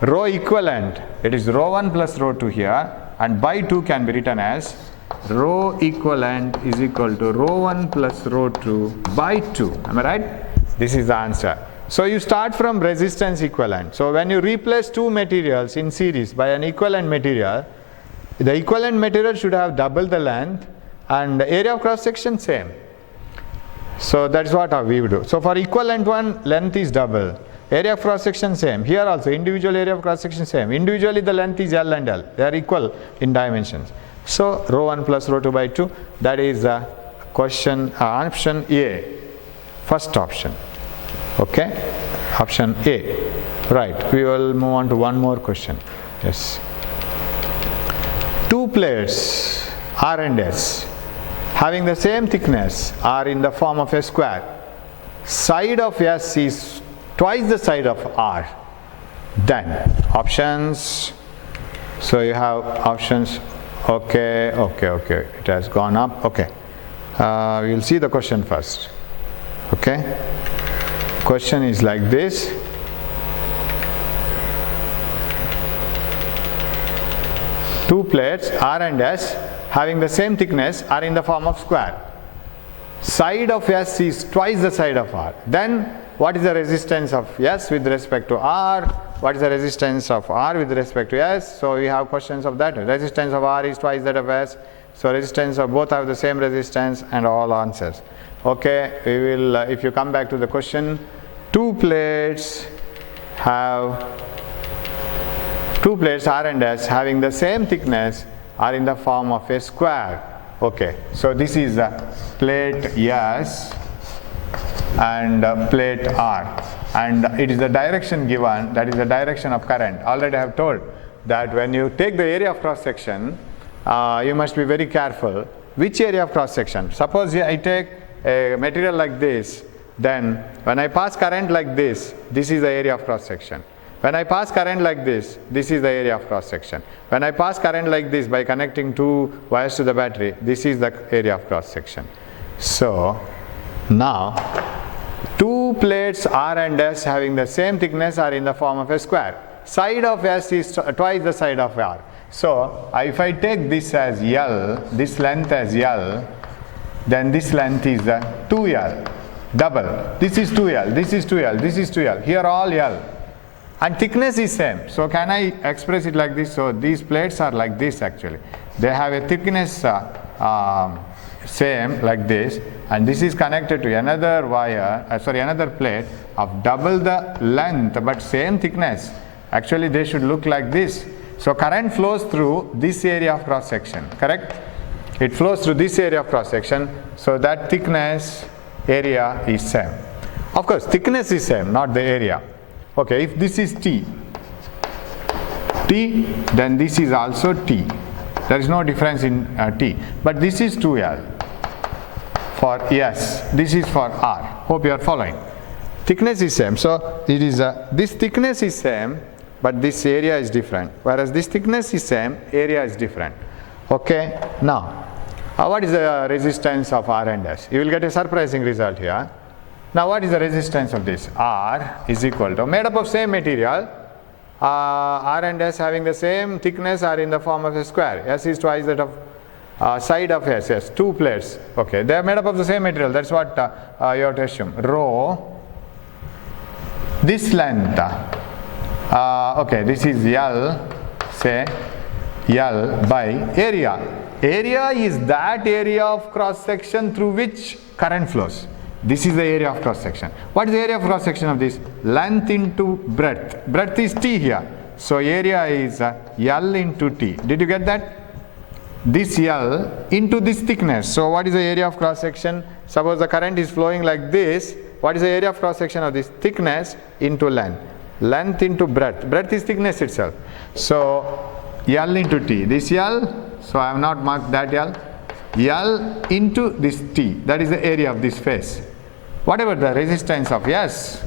rho equivalent? It is rho 1 plus rho 2 here, and by 2 can be written as rho equivalent is equal to rho 1 plus rho 2 by 2. Am I right? This is the answer. So you start from resistance equivalent. So when you replace two materials in series by an equivalent material, the equivalent material should have double the length and the area of cross section same. So that's what we would do. So for equivalent one, length is double, area of cross section same. Here also individual area of cross section same. Individually the length is L and L. They are equal in dimensions. So rho 1 plus rho 2 by 2, that is question option A, first option. Okay, option A. Right, we will move on to one more question. Yes. Two plates R and S having the same thickness are in the form of a square. Side of S is twice the side of R. Then options. So you have options. Okay. It has gone up. Okay. We will see the question first. Okay. Question is like this. Two plates R and S having the same thickness are in the form of square. Side of S is twice the side of R. Then what is the resistance of S with respect to R? What is the resistance of R with respect to S? So we have questions of that. Resistance of R is twice that of S. So resistance of both have the same resistance, and all answers. Okay, we will, if you come back to the question, two plates R and S having the same thickness are in the form of a square. Okay, so this is plate S and plate R, and it is the direction given, that is the direction of current. Already I have told that when you take the area of cross section, you must be very careful which area of cross section. Suppose I take a material like this, then when I pass current like this, this is the area of cross section. When I pass current like this, this is the area of cross section. When I pass current like this by connecting two wires to the battery, this is the area of cross section. So now two plates R and S having the same thickness are in the form of a square. Side of S is twice the side of R. So if I take this as L, this length as L, then this length is 2L, double. This is 2L, this is 2L, this is 2L. Here all L. And thickness is same. So can I express it like this? So these plates are like this actually. They have a thickness same like this, and this is connected to another wire, another plate of double the length but same thickness. Actually they should look like this. So current flows through this area of cross section, correct? It flows through this area of cross section, so that thickness area is same. Of course thickness is same, not the area. Okay, if this is T, then this is also T. There is no difference in T. But this is 2L for S. This is for R. Hope you are following. Thickness is same. So it is this thickness is same, but this area is different. Whereas this thickness is same, area is different. Okay. Now, what is the resistance of R and S? You will get a surprising result here. Now what is the resistance of this? R is equal to, made up of same material, R and S having the same thickness are in the form of a square. S is twice that of side of S. Yes, two plates. Okay, they are made up of the same material. That's what you have to assume. Rho, this length, okay, this is L, say L by area. Area is that area of cross section through which current flows. This is the area of cross section. What is the area of cross section of this? Length into breadth. Breadth is T here. So area is L into T. Did you get that? This L into this thickness. So what is the area of cross section? Suppose the current is flowing like this. What is the area of cross section of this? Thickness into length. Length into breadth. Breadth is thickness itself. So L into T. This L, so I have not marked that L. L into this T. That is the area of this face. Whatever the resistance of S.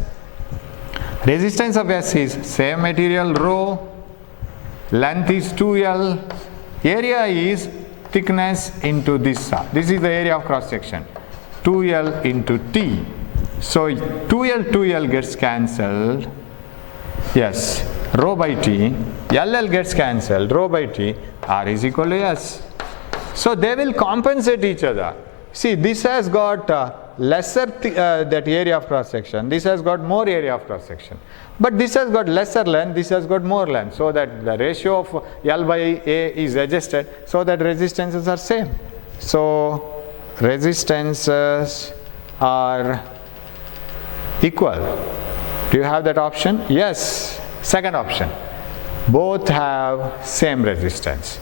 Resistance of S is same material rho. Length is 2L. Area is thickness into this. This is the area of cross section. 2L into T. So 2L gets cancelled. Yes, rho by T. LL gets cancelled. Rho by T. R is equal to S. So they will compensate each other. See, this has got lesser that area of cross section. This has got more area of cross section. But this has got lesser length, this has got more length, so that the ratio of L by A is adjusted so that resistances are same. So resistances are equal. Do you have that option? Yes. Second option. Both have same resistance.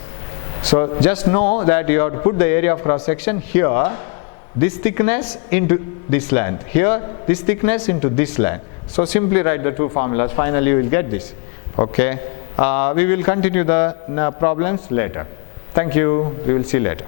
So just know that you have to put the area of cross section here, this thickness into this length, here this thickness into this length. So simply write the two formulas, finally you will get this. Okay, we will continue the problems later. Thank you, we will see you later.